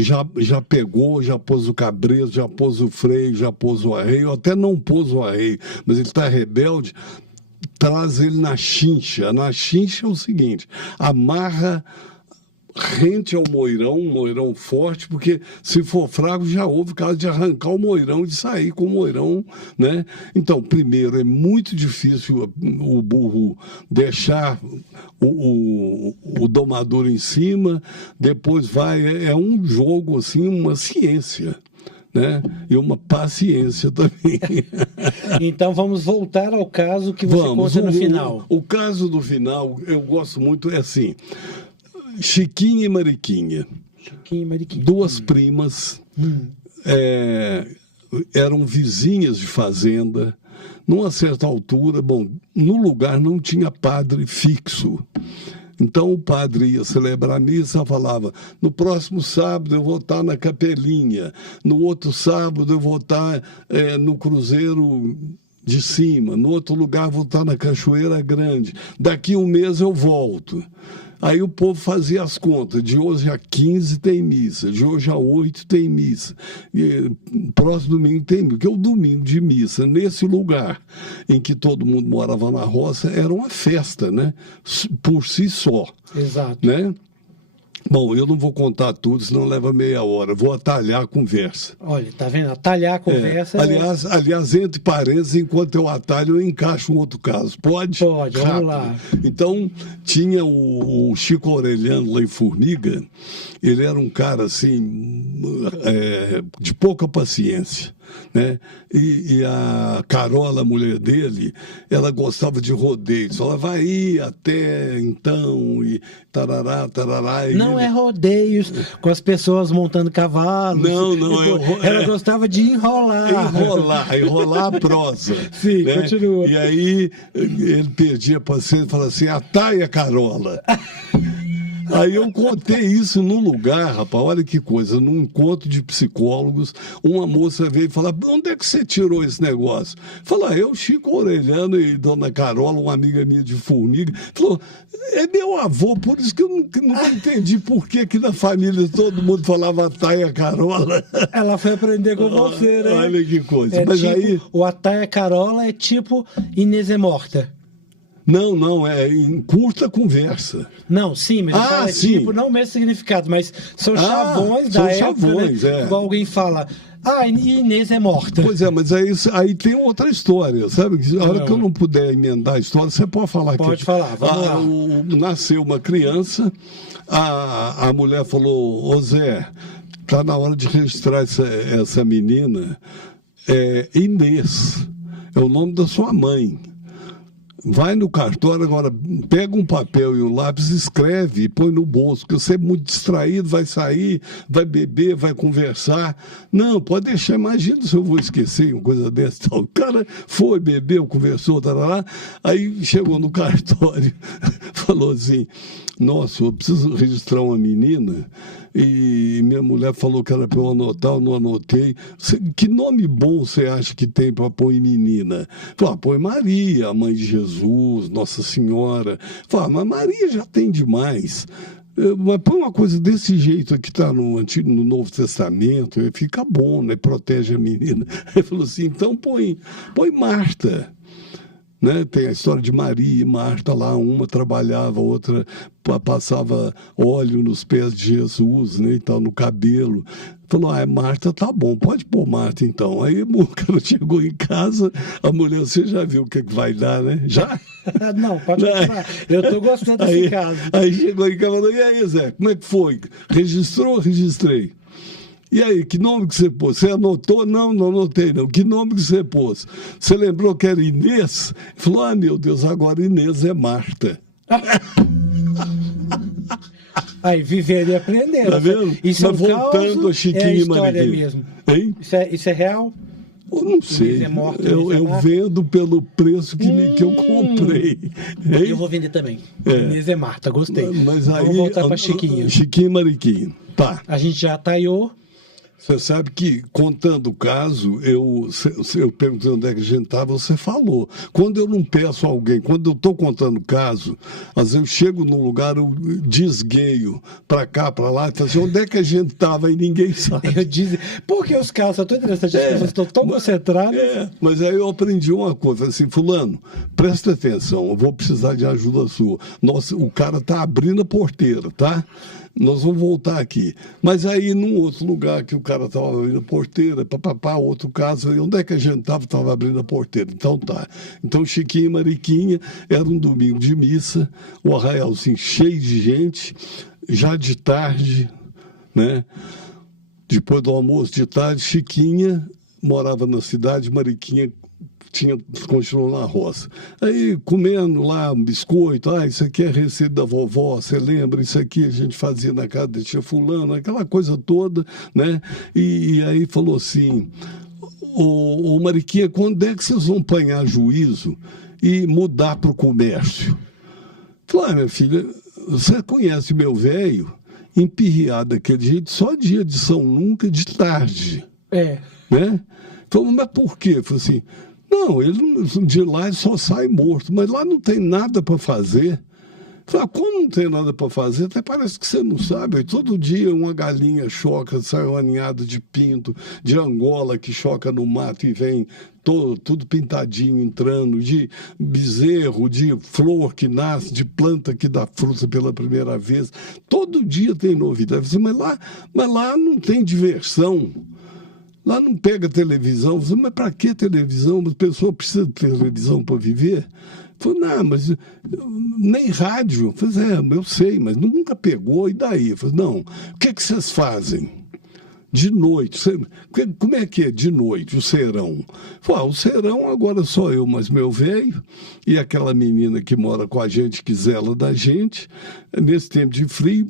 já pegou, já pôs o cabresto, já pôs o freio, já pôs o arreio, até não pôs o arreio, mas ele está rebelde, traz ele na chincha. Na chincha é o seguinte, amarra rente ao moirão, um moirão forte, porque se for fraco já houve caso de arrancar o moirão e de sair com o moirão, né? Então, primeiro, é muito difícil o burro deixar o domador em cima, depois é um jogo, assim, uma ciência. Né? E uma paciência também. Então vamos voltar ao caso que você conta no final. O caso do final, eu gosto muito, é assim... Chiquinha e Mariquinha. Duas primas, eram vizinhas de fazenda. Numa certa altura, no lugar não tinha padre fixo. Então o padre ia celebrar a missa, falava, no próximo sábado eu vou estar na Capelinha, no outro sábado eu vou estar no Cruzeiro de Cima, no outro lugar eu vou estar na Cachoeira Grande, daqui um mês eu volto. Aí o povo fazia as contas, de hoje a 15 tem missa, de hoje a 8 tem missa, e próximo domingo tem missa, porque o domingo de missa, nesse lugar em que todo mundo morava na roça, era uma festa, né? Por si só. Exato. Né? Bom, eu não vou contar tudo, senão leva meia hora. Vou atalhar a conversa. Olha, tá vendo? Atalhar a conversa... Aliás, entre parênteses, enquanto eu atalho, eu encaixo um outro caso. Pode? Pode, vamos lá. Então, tinha o Chico Aureliano lá em Formiga. Ele era um cara, assim, de pouca paciência, né? E a Carola, a mulher dele, ela gostava de rodeios. Falava, vai aí até então, e tarará, tarará. Não é rodeios com as pessoas montando cavalos. Não. Ela gostava de enrolar. Enrolar a prosa. Sim, né? continua. E aí ele perdia a paciência e falava assim, ataia a Carola. Aí eu contei isso num lugar, rapaz, olha que coisa, num encontro de psicólogos, uma moça veio e falou, onde é que você tirou esse negócio? Falou, eu, Chico Aureliano e Dona Carola, uma amiga minha de Formiga, falou, é meu avô, por isso que eu nunca entendi por que na família todo mundo falava Ataia Carola. Ela foi aprender com você, né? Olha que coisa. Mas tipo, aí... O Ataia Carola é tipo Inês é morta. Não, é em curta conversa. Não, sim, mas eu falo, tipo, não o mesmo significado, mas são chavões da época, chavões, né? Igual alguém fala, Inês é morta. Pois é, mas aí tem outra história, sabe? A hora que eu não puder emendar a história, você pode falar. Pode falar, vamos lá. Nasceu uma criança, a mulher falou, ô Zé, tá na hora de registrar essa menina, Inês, é o nome da sua mãe. Vai no cartório agora, pega um papel e um lápis, escreve e põe no bolso, porque você é muito distraído, vai sair, vai beber, vai conversar. Não, pode deixar, imagina se eu vou esquecer uma coisa dessa. Então, o cara foi, bebeu, conversou, tarará, aí chegou no cartório, falou assim, nossa, eu preciso registrar uma menina, e minha mulher falou que era para eu anotar, eu não anotei. Que nome bom você acha que tem para pôr em menina? Falei, põe Maria, a mãe de Jesus, Nossa Senhora. Falei, mas Maria já tem demais. Mas põe uma coisa desse jeito aqui, está no Novo Testamento, fica bom, né? Protege a menina. Ele falou assim, então põe Marta. Né? Tem a história de Maria e Marta lá, uma trabalhava, a outra passava óleo nos pés de Jesus, né, e tal, no cabelo. Falou, Marta, tá bom, pode pôr Marta então. Aí o cara chegou em casa, a mulher, você já viu o que vai dar, né? Já? Não, pode falar. Eu tô gostando desse caso. Aí chegou em casa e falou, e aí, Zé, como é que foi? Registrou? Registrei. E aí, que nome que você pôs? Você anotou? Não anotei, não. Que nome que você pôs? Você lembrou que era Inês? Falou, meu Deus, agora Inês é Marta. Aí, vivendo e aprendendo. Tá vendo? Isso mas voltando a Chiquinho e Mariquinha. Mesmo. Hein? Isso é real? Eu não sei. Eu vendo pelo preço que eu comprei. Hein? Eu vou vender também. Inês é Marta, gostei. Mas aí, vamos voltar para Chiquinho. Chiquinho e Mariquinha. Tá. A gente já taiou. Você sabe que, contando o caso, eu perguntei onde é que a gente estava, você falou. Quando eu não peço a alguém, quando eu estou contando o caso, às vezes eu chego num lugar, eu desgueio para cá, para lá, e falo assim, onde é que a gente estava e ninguém sabe. Eu disse, porque os casos são tão interessantes, as pessoas estão tão concentradas. Mas aí eu aprendi uma coisa, falei assim, fulano, presta atenção, eu vou precisar de ajuda sua. Nossa, o cara está abrindo a porteira, tá? Nós vamos voltar aqui. Mas aí, num outro lugar que o cara estava abrindo a porteira, outro caso, onde é que a gente estava abrindo a porteira? Então tá. Então, Chiquinho e Mariquinha, era um domingo de missa, o arraialzinho cheio de gente, já de tarde, né? Depois do almoço de tarde, Chiquinha morava na cidade, Mariquinha continuou na roça. Aí, comendo lá um biscoito, isso aqui é receita da vovó, você lembra? Isso aqui a gente fazia na casa da tia fulano, aquela coisa toda, né? E aí falou assim, ô Mariquinha, quando é que vocês vão apanhar juízo e mudar para o comércio? Falei, minha filha, você conhece meu velho? Empirriado daquele jeito, só dia de São Nunca, de tarde. Né? Falei, mas por quê? Falei assim, não, ele de lá ele só sai morto, mas lá não tem nada para fazer. Falei, quando não tem nada para fazer, até parece que você não sabe. Aí, todo dia uma galinha choca, sai uma ninhada de pinto, de angola que choca no mato e vem tudo pintadinho entrando, de bezerro, de flor que nasce, de planta que dá fruta pela primeira vez. Todo dia tem novidade. Mas lá não tem diversão. Lá não pega televisão. Mas para que televisão? A pessoa precisa de televisão para viver? Falei, não, mas nem rádio. Falei, eu sei, mas nunca pegou, e daí? Falei, não, o que vocês fazem? De noite, como é que é de noite, o serão? Falei, o serão agora sou eu, mas meu velho, e aquela menina que mora com a gente, que zela da gente. Nesse tempo de frio,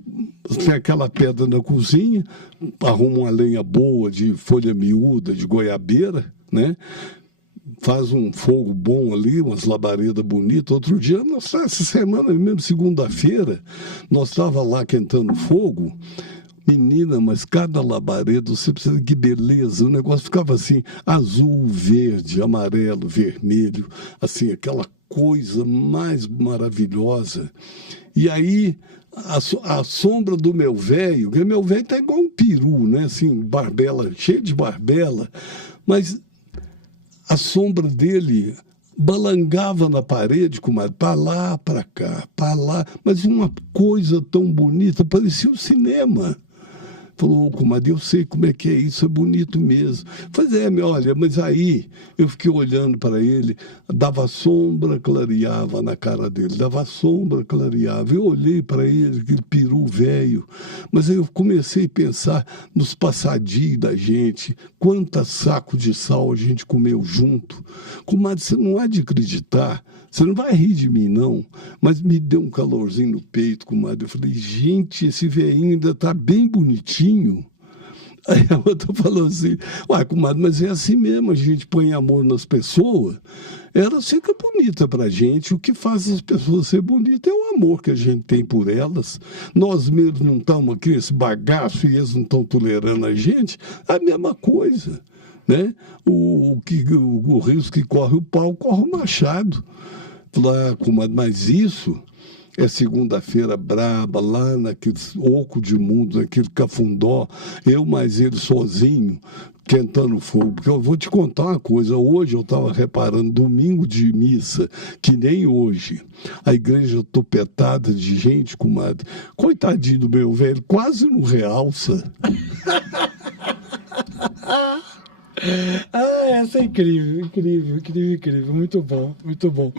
tem aquela pedra na cozinha, arruma uma lenha boa de folha miúda, de goiabeira, né? Faz um fogo bom ali, umas labaredas bonitas. Outro dia, essa semana mesmo, segunda-feira, nós estávamos lá quentando fogo. Menina, mas cada labareda, você precisa, que beleza, o negócio ficava assim, azul, verde, amarelo, vermelho, assim, aquela coisa mais maravilhosa. E aí, a sombra do meu velho está igual um peru, né, assim, barbela, cheio de barbela, mas a sombra dele balangava na parede, comadre, para lá, para cá, para lá, mas uma coisa tão bonita, parecia um cinema. Falou, comadre, eu sei como é que é isso, é bonito mesmo. Falei, olha, mas aí eu fiquei olhando para ele, dava sombra, clareava na cara dele, dava sombra, clareava. Eu olhei para ele, aquele peru velho, mas aí eu comecei a pensar nos passadios da gente, quantos sacos de sal a gente comeu junto. Comadre, você não há de acreditar. Você não vai rir de mim, não, mas me deu um calorzinho no peito, comadre. Eu falei, gente, esse velhinho ainda está bem bonitinho. Aí a outra falou assim, uai, comadre, mas é assim mesmo, a gente põe amor nas pessoas, elas ficam bonitas pra gente. O que faz as pessoas ser bonitas é o amor que a gente tem por elas. Nós mesmos não estamos aqui nesse bagaço e eles não estão tolerando a gente, a mesma coisa. Né? O risco que corre o pau, corre o machado. Lá, comadre, mas isso é segunda-feira braba, lá naquele oco de mundo, naquele cafundó, eu mais ele sozinho, quentando fogo. Porque eu vou te contar uma coisa, hoje eu estava reparando, domingo de missa, que nem hoje, a igreja topetada de gente, comadre, coitadinho do meu velho, quase não realça. Essa é incrível, incrível, incrível, incrível, muito bom, muito bom.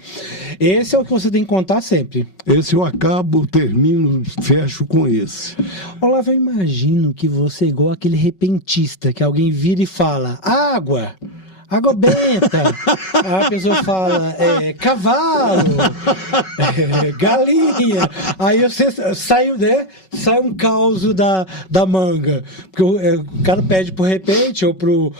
Esse é o que você tem que contar sempre. Esse eu acabo, termino, fecho com esse. Olavo, eu imagino que você é igual aquele repentista, que alguém vira e fala, água benta. Aí a pessoa fala, cavalo, galinha. Aí você sai um caos da manga. Porque o cara pede pro repente ou pros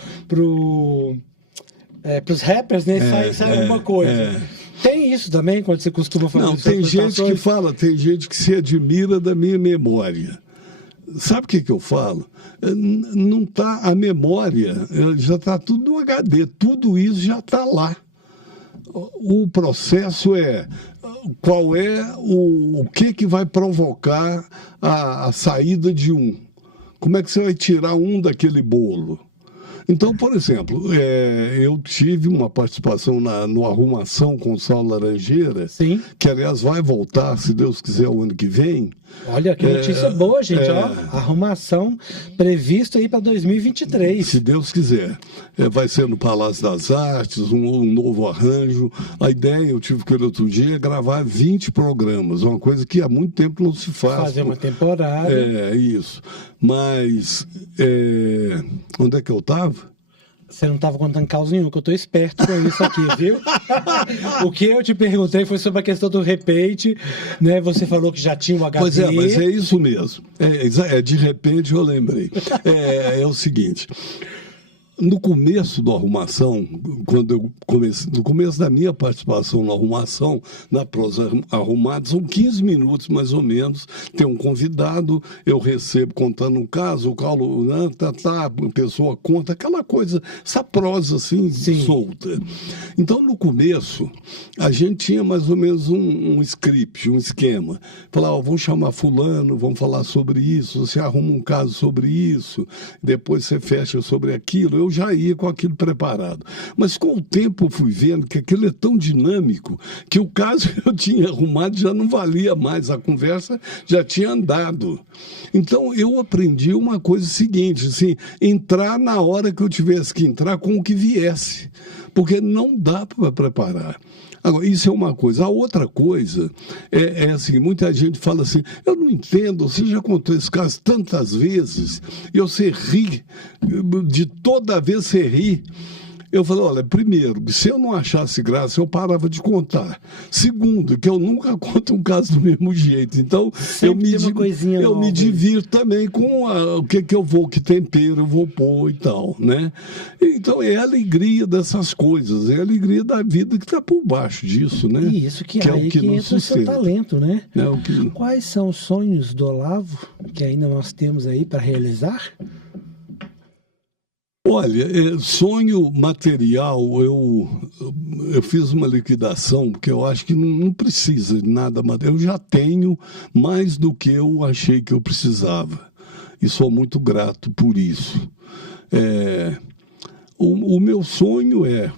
rappers, né? Sai alguma coisa. Tem isso também, quando você costuma fazer isso? Não, tem gente que fala, tem gente que se admira da minha memória. Sabe o que eu falo? Não tá a memória, já está tudo no HD, tudo isso já está lá. O processo é qual é o que vai provocar a saída de um. Como é que você vai tirar um daquele bolo? Então, por exemplo, eu tive uma participação no Arrumação com o Saulo Laranjeira, sim, que aliás vai voltar, se Deus quiser, o ano que vem. Olha, que notícia boa, gente. Ó, Arrumação previsto aí para 2023. Se Deus quiser. Vai ser no Palácio das Artes, um novo arranjo. A ideia, eu tive que ir outro dia, é gravar 20 programas, uma coisa que há muito tempo não se faz. Fazer uma temporada. Isso. Mas, onde é que eu estava? Você não estava contando causa nenhuma, que eu estou esperto com isso aqui, viu? O que eu te perguntei foi sobre a questão do repente, né? Você falou que já tinha o HD. Pois mas é isso mesmo. De repente eu lembrei. É o seguinte, No começo da Arrumação, no começo da minha participação na Arrumação, na prosa arrumada, são 15 minutos mais ou menos, tem um convidado, eu recebo contando um caso, o Paulo, a pessoa conta, aquela coisa, essa prosa assim, solta. Então, no começo, a gente tinha mais ou menos um script, um esquema. Falava, vamos chamar fulano, vamos falar sobre isso, você arruma um caso sobre isso, depois você fecha sobre aquilo. Eu já ia com aquilo preparado. Mas com o tempo eu fui vendo que aquilo é tão dinâmico que o caso que eu tinha arrumado já não valia mais, a conversa já tinha andado. Então eu aprendi uma coisa seguinte, assim, entrar na hora que eu tivesse que entrar com o que viesse, porque não dá para preparar. Agora, isso é uma coisa. A outra coisa é assim, muita gente fala assim, eu não entendo, você já contou esse caso tantas vezes, e você ri, de toda vez você ri. Eu falei, olha, primeiro, se eu não achasse graça, eu parava de contar. Segundo, que eu nunca conto um caso do mesmo jeito. Então, eu me divirto também com o que eu vou, que tempero eu vou pôr e tal, né? Então, é a alegria dessas coisas, é a alegria da vida que está por baixo disso, né? E isso que é aí que entra o seu talento, né? É Quais são os sonhos do Olavo que ainda nós temos aí para realizar? Olha, sonho material, eu fiz uma liquidação, porque eu acho que não precisa de nada material. Eu já tenho mais do que eu achei que eu precisava. E sou muito grato por isso. O meu sonho é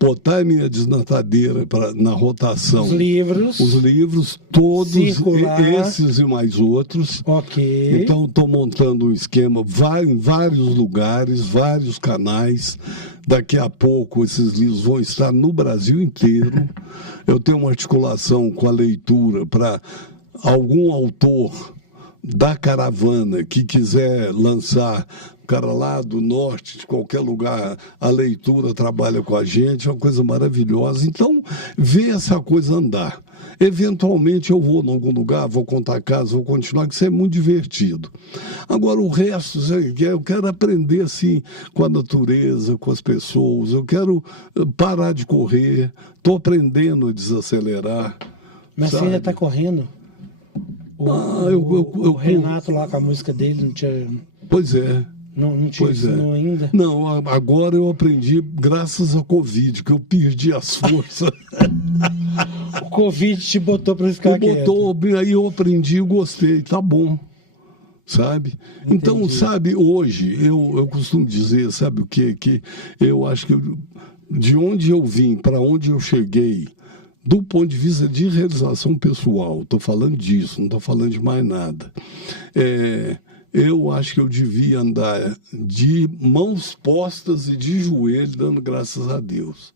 botar a minha desnatadeira na rotação. Os livros, todos, circular. Esses e mais outros. Ok. Então, estou montando um esquema em vários lugares, vários canais. Daqui a pouco, esses livros vão estar no Brasil inteiro. Eu tenho uma articulação com a leitura para algum autor da caravana que quiser lançar, o cara lá do norte, de qualquer lugar, a leitura trabalha com a gente, é uma coisa maravilhosa. Então, ver essa coisa andar. Eventualmente eu vou em algum lugar, vou contar casos, vou continuar, que isso é muito divertido. Agora, o resto, eu quero aprender assim com a natureza, com as pessoas, eu quero parar de correr, estou aprendendo a desacelerar. Mas sabe? Você ainda está correndo? O Renato lá com a música dele não tinha... Pois é. Não te ensinou ainda? Não, agora eu aprendi graças ao Covid, que eu perdi as forças. O Covid te botou para ficar quieto. Aí eu aprendi e gostei, tá bom, sabe? Entendi. Então, sabe, hoje, eu costumo dizer, sabe o quê? Que eu acho que de onde eu vim, para onde eu cheguei, do ponto de vista de realização pessoal, estou falando disso, não estou falando de mais nada. Eu acho que eu devia andar de mãos postas e de joelho, dando graças a Deus.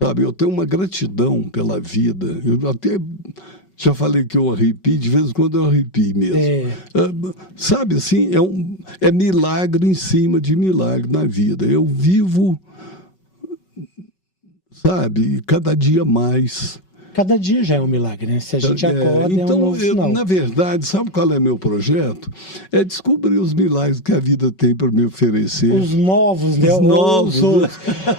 Sabe, eu tenho uma gratidão pela vida. Eu até já falei que eu arrepio, de vez em quando eu arrepio mesmo. Sabe, assim, é milagre em cima de milagre na vida. Eu vivo, sabe, cada dia mais. Cada dia já é um milagre, né? Se a gente acorda, então, é um novo sinal. Na verdade, sabe qual é meu projeto? É descobrir os milagres que a vida tem para me oferecer. Os novos, né? Os novos.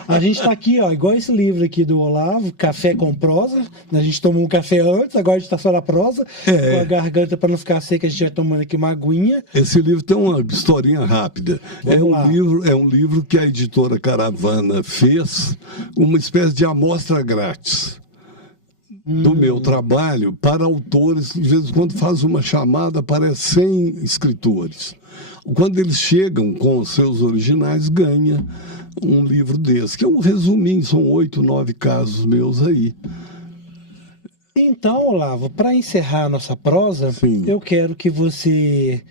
A gente está aqui, ó, igual esse livro aqui do Olavo, Café com Prosa. A gente tomou um café antes, agora a gente está só na prosa. Com a garganta, para não ficar seca, a gente vai tomando aqui uma aguinha. Esse livro tem uma historinha rápida. É um livro que a editora Caravana fez, uma espécie de amostra grátis do meu trabalho para autores. De vez em quando faz uma chamada para 100 escritores. Quando eles chegam com os seus originais, ganha um livro desse, que é um resuminho, são 8, 9 casos meus aí. Então, Olavo, para encerrar a nossa prosa, Sim. Eu quero que você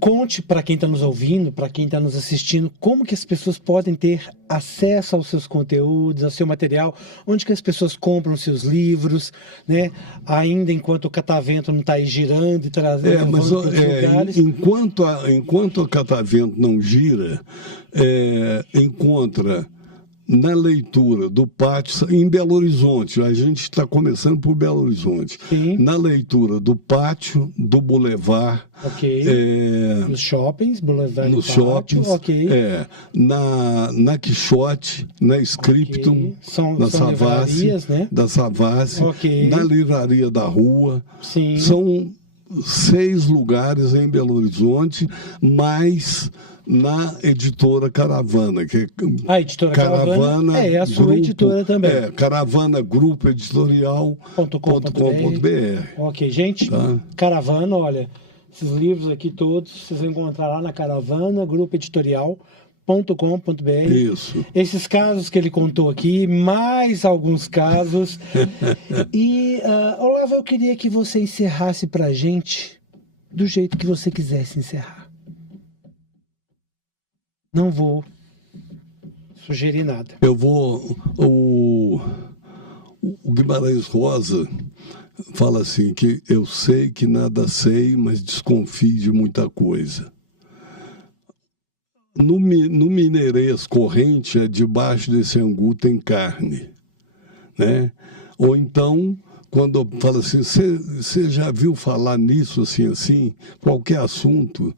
conte para quem está nos ouvindo, para quem está nos assistindo, como que as pessoas podem ter acesso aos seus conteúdos, ao seu material, onde que as pessoas compram os seus livros, né? Ainda enquanto o Catavento não está aí girando e trazendo mas lugares. Enquanto a Catavento não gira, encontra na leitura do pátio, em Belo Horizonte, a gente está começando por Belo Horizonte. Sim. Na leitura do pátio, do Boulevard. Ok. Nos shoppings, Boulevard Nos e pátio. shoppings. Ok. Na Quixote, na Scriptum, Okay. São Savassi, livrarias, né? da Savassi, Ok. na Livraria da Rua. Sim. São 6 lugares em Belo Horizonte, mais na editora Caravana, que A editora Caravana é a sua Grupo, editora também. Caravana Grupo Editorial.com.br. Ok, gente, Tá? Caravana, olha, esses livros aqui todos vocês vão encontrar lá na Caravana Grupo Editorial.com.br. Isso. Esses casos que ele contou aqui, mais alguns casos. E, Olavo, eu queria que você encerrasse pra gente do jeito que você quisesse encerrar. Não vou sugerir nada. Eu vou... O Guimarães Rosa fala assim, que eu sei que nada sei, mas desconfio de muita coisa. No mineirês corrente, debaixo desse angu tem carne, né? Ou então, quando fala assim, você já viu falar nisso assim, qualquer assunto,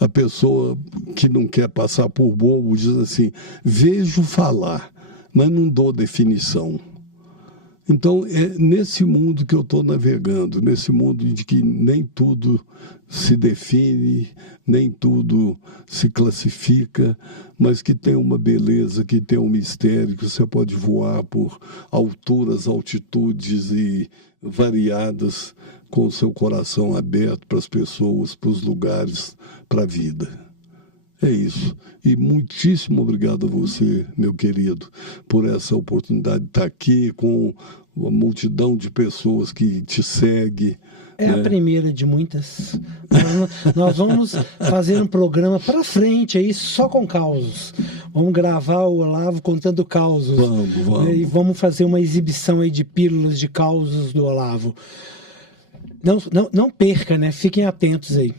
a pessoa que não quer passar por bobo diz assim, vejo falar, mas não dou definição. Então, é nesse mundo que eu estou navegando, nesse mundo de que nem tudo se define, nem tudo se classifica, mas que tem uma beleza, que tem um mistério, que você pode voar por alturas, altitudes e variadas, com o seu coração aberto para as pessoas, para os lugares, para a vida. É isso. E muitíssimo obrigado a você, meu querido, por essa oportunidade de estar aqui com uma multidão de pessoas que te segue. É a primeira de muitas. Nós vamos fazer um programa para frente aí só com causos. Vamos gravar o Olavo contando causos. Vamos. E vamos fazer uma exibição aí de pílulas de causos do Olavo. Não perca, né? Fiquem atentos aí.